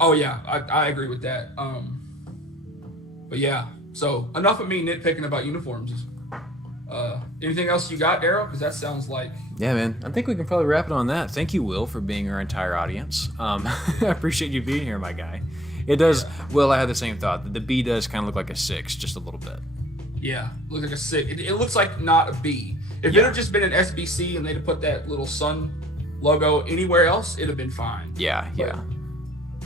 Oh yeah, I agree with that. But yeah, so enough of me nitpicking about uniforms. Anything else you got, Daryl? Because that sounds like Yeah, man. I think we can probably wrap it on that. Thank you, Will, for being our entire audience. I appreciate you being here, my guy. It does. Yeah. Will, I had the same thought. The B does kind of look like a 6, just a little bit. Yeah, looks like a 6. It looks like not a B. If it had just been an SBC and they'd have put that little sun logo anywhere else, it'd have been fine. Yeah, yeah.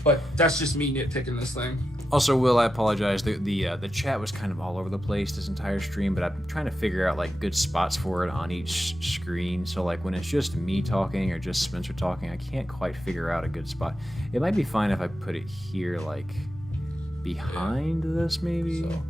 But that's just me nitpicking this thing. Also, Will, I apologize. The chat was kind of all over the place this entire stream, but I'm trying to figure out like good spots for it on each screen. So like when it's just me talking or just Spencer talking, I can't quite figure out a good spot. It might be fine if I put it here, like behind this, maybe. So,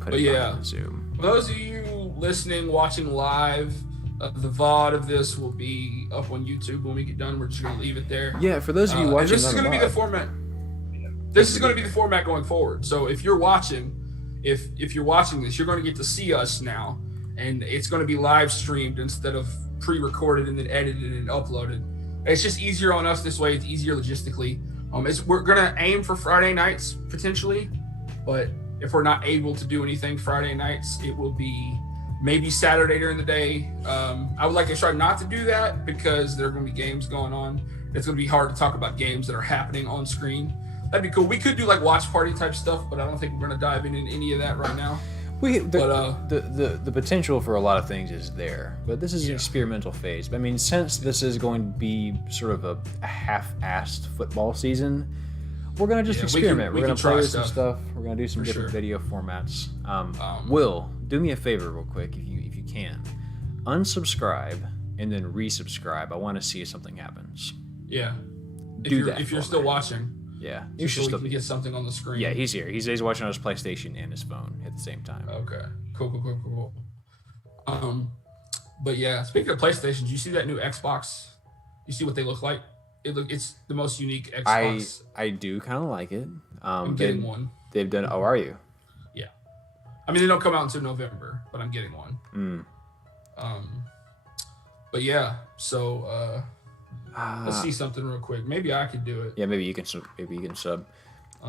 put it behind the Zoom. For those of you listening, watching live, the VOD of this will be up on YouTube when we get done. We're just gonna leave it there. Yeah, for those of you watching, this is gonna be the format. This is going to be the format going forward. So if you're watching, if you're watching this, you're going to get to see us now, and it's going to be live streamed instead of pre-recorded and then edited and uploaded. It's just easier on us this way. It's easier logistically. We're going to aim for Friday nights potentially, but if we're not able to do anything Friday nights, it will be maybe Saturday during the day. I would like to try not to do that because there are going to be games going on. It's going to be hard to talk about games that are happening on screen. That'd be cool. We could do like watch party type stuff, but I don't think we're gonna dive into any of that right now. The potential for a lot of things is there, but this is an experimental phase. I mean, since this is going to be sort of a half-assed football season, we're gonna just experiment. We're gonna play with some stuff. We're gonna do some different video formats. Will, do me a favor real quick, if you can, unsubscribe and then resubscribe. I want to see if something happens. Yeah. If you're still watching. Yeah, you should still get something on the screen. Yeah, he's here. He's watching on his PlayStation and his phone at the same time. Okay, cool. But yeah, speaking of PlayStation, do you see that new Xbox? You see what they look like? It's the most unique Xbox. I do kind of like it. I'm getting one. They've done. Oh, are you? Yeah. I mean, they don't come out until November, but I'm getting one. But yeah, so. Let's see something real quick. Maybe I could do it. Yeah, maybe you can sub.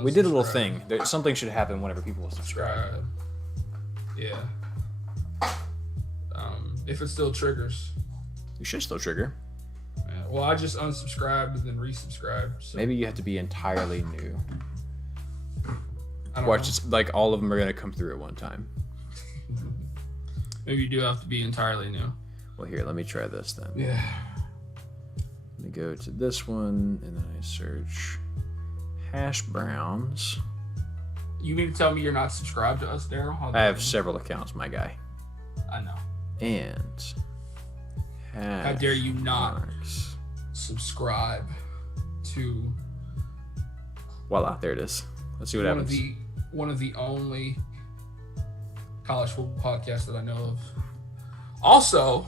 We did a little thing. Something should happen whenever people will subscribe. Yeah. If it still triggers. You should still trigger. Yeah. Well, I just unsubscribed and then resubscribed. So. Maybe you have to be entirely new. I don't Watch, know. it's like all of them are gonna come through at one time. Maybe you do have to be entirely new. Well, here, let me try this then. Yeah. Let me go to this one, and then I search hash browns. You mean to tell me you're not subscribed to us, Daryl? I have several accounts, my guy. I know. And how dare you not subscribe to... Voila, there it is. Let's see what happens. One of the only college football podcasts that I know of. Also,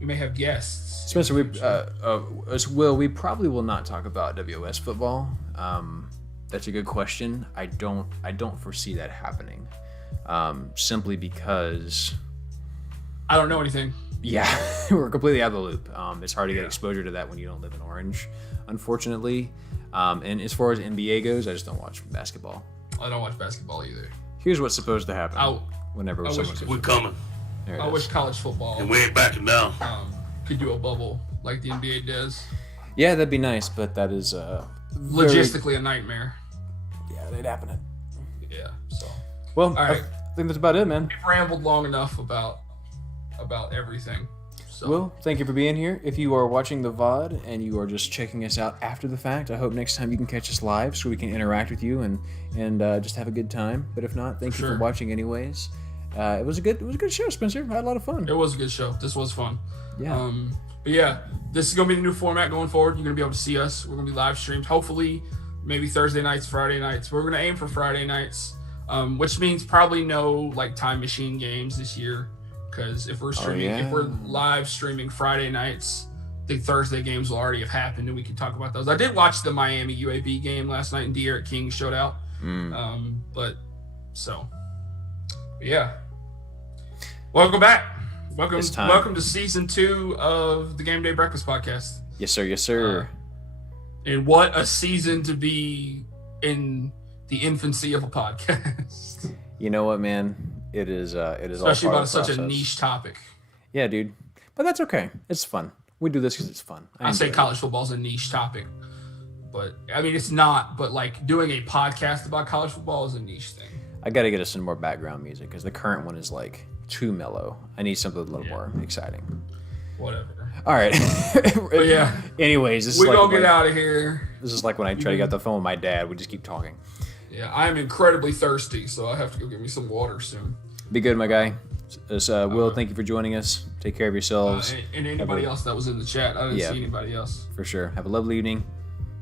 we may have guests. Spencer, we probably will not talk about WS football. That's a good question. I don't foresee that happening. Simply because I don't know anything. Yeah, we're completely out of the loop. It's hard to get exposure to that when you don't live in Orange, unfortunately. And as far as NBA goes, I just don't watch basketball. I don't watch basketball either. Here's what's supposed to happen. We're coming. I wish college football. And we ain't backing down. Could do a bubble like the NBA does. Yeah, that'd be nice, but that is logistically a nightmare. Yeah, it ain't happening. Yeah. So. Well, all right. I think that's about it, man. We've rambled long enough about everything. So. Well, thank you for being here. If you are watching the VOD and you are just checking us out after the fact, I hope next time you can catch us live so we can interact with you and just have a good time. But if not, thank you for watching anyways. It was a good show, Spencer. I had a lot of fun. It was a good show. This was fun. Yeah. But yeah, this is gonna be the new format going forward. You're gonna be able to see us. We're gonna be live streamed. Hopefully, maybe Thursday nights, Friday nights. We're gonna aim for Friday nights, which means probably no like time machine games this year. Because if we're streaming, if we're live streaming Friday nights, the Thursday games will already have happened, and we can talk about those. I did watch the Miami UAB game last night, and De'Aaron King showed out. But yeah. Welcome back. Welcome to season 2 of the Gameday Breakfast Podcast. Yes, sir. Yes, sir. And what a season to be in the infancy of a podcast. You know what, man? It is. Especially about such a niche topic. Yeah, dude. But that's okay. It's fun. We do this because it's fun. I say college football is a niche topic, but I mean it's not. But like doing a podcast about college football is a niche thing. I got to get us some more background music because the current one is like too mellow. I need something a little more exciting. Whatever. All right. But yeah. Anyways, we're gonna get out of here. This is like when I try to get the phone with my dad. We just keep talking. Yeah, I am incredibly thirsty, so I have to go get me some water soon. Be good, my guy. Will, thank you for joining us. Take care of yourselves. And anybody else that was in the chat. I didn't see anybody else. For sure. Have a lovely evening.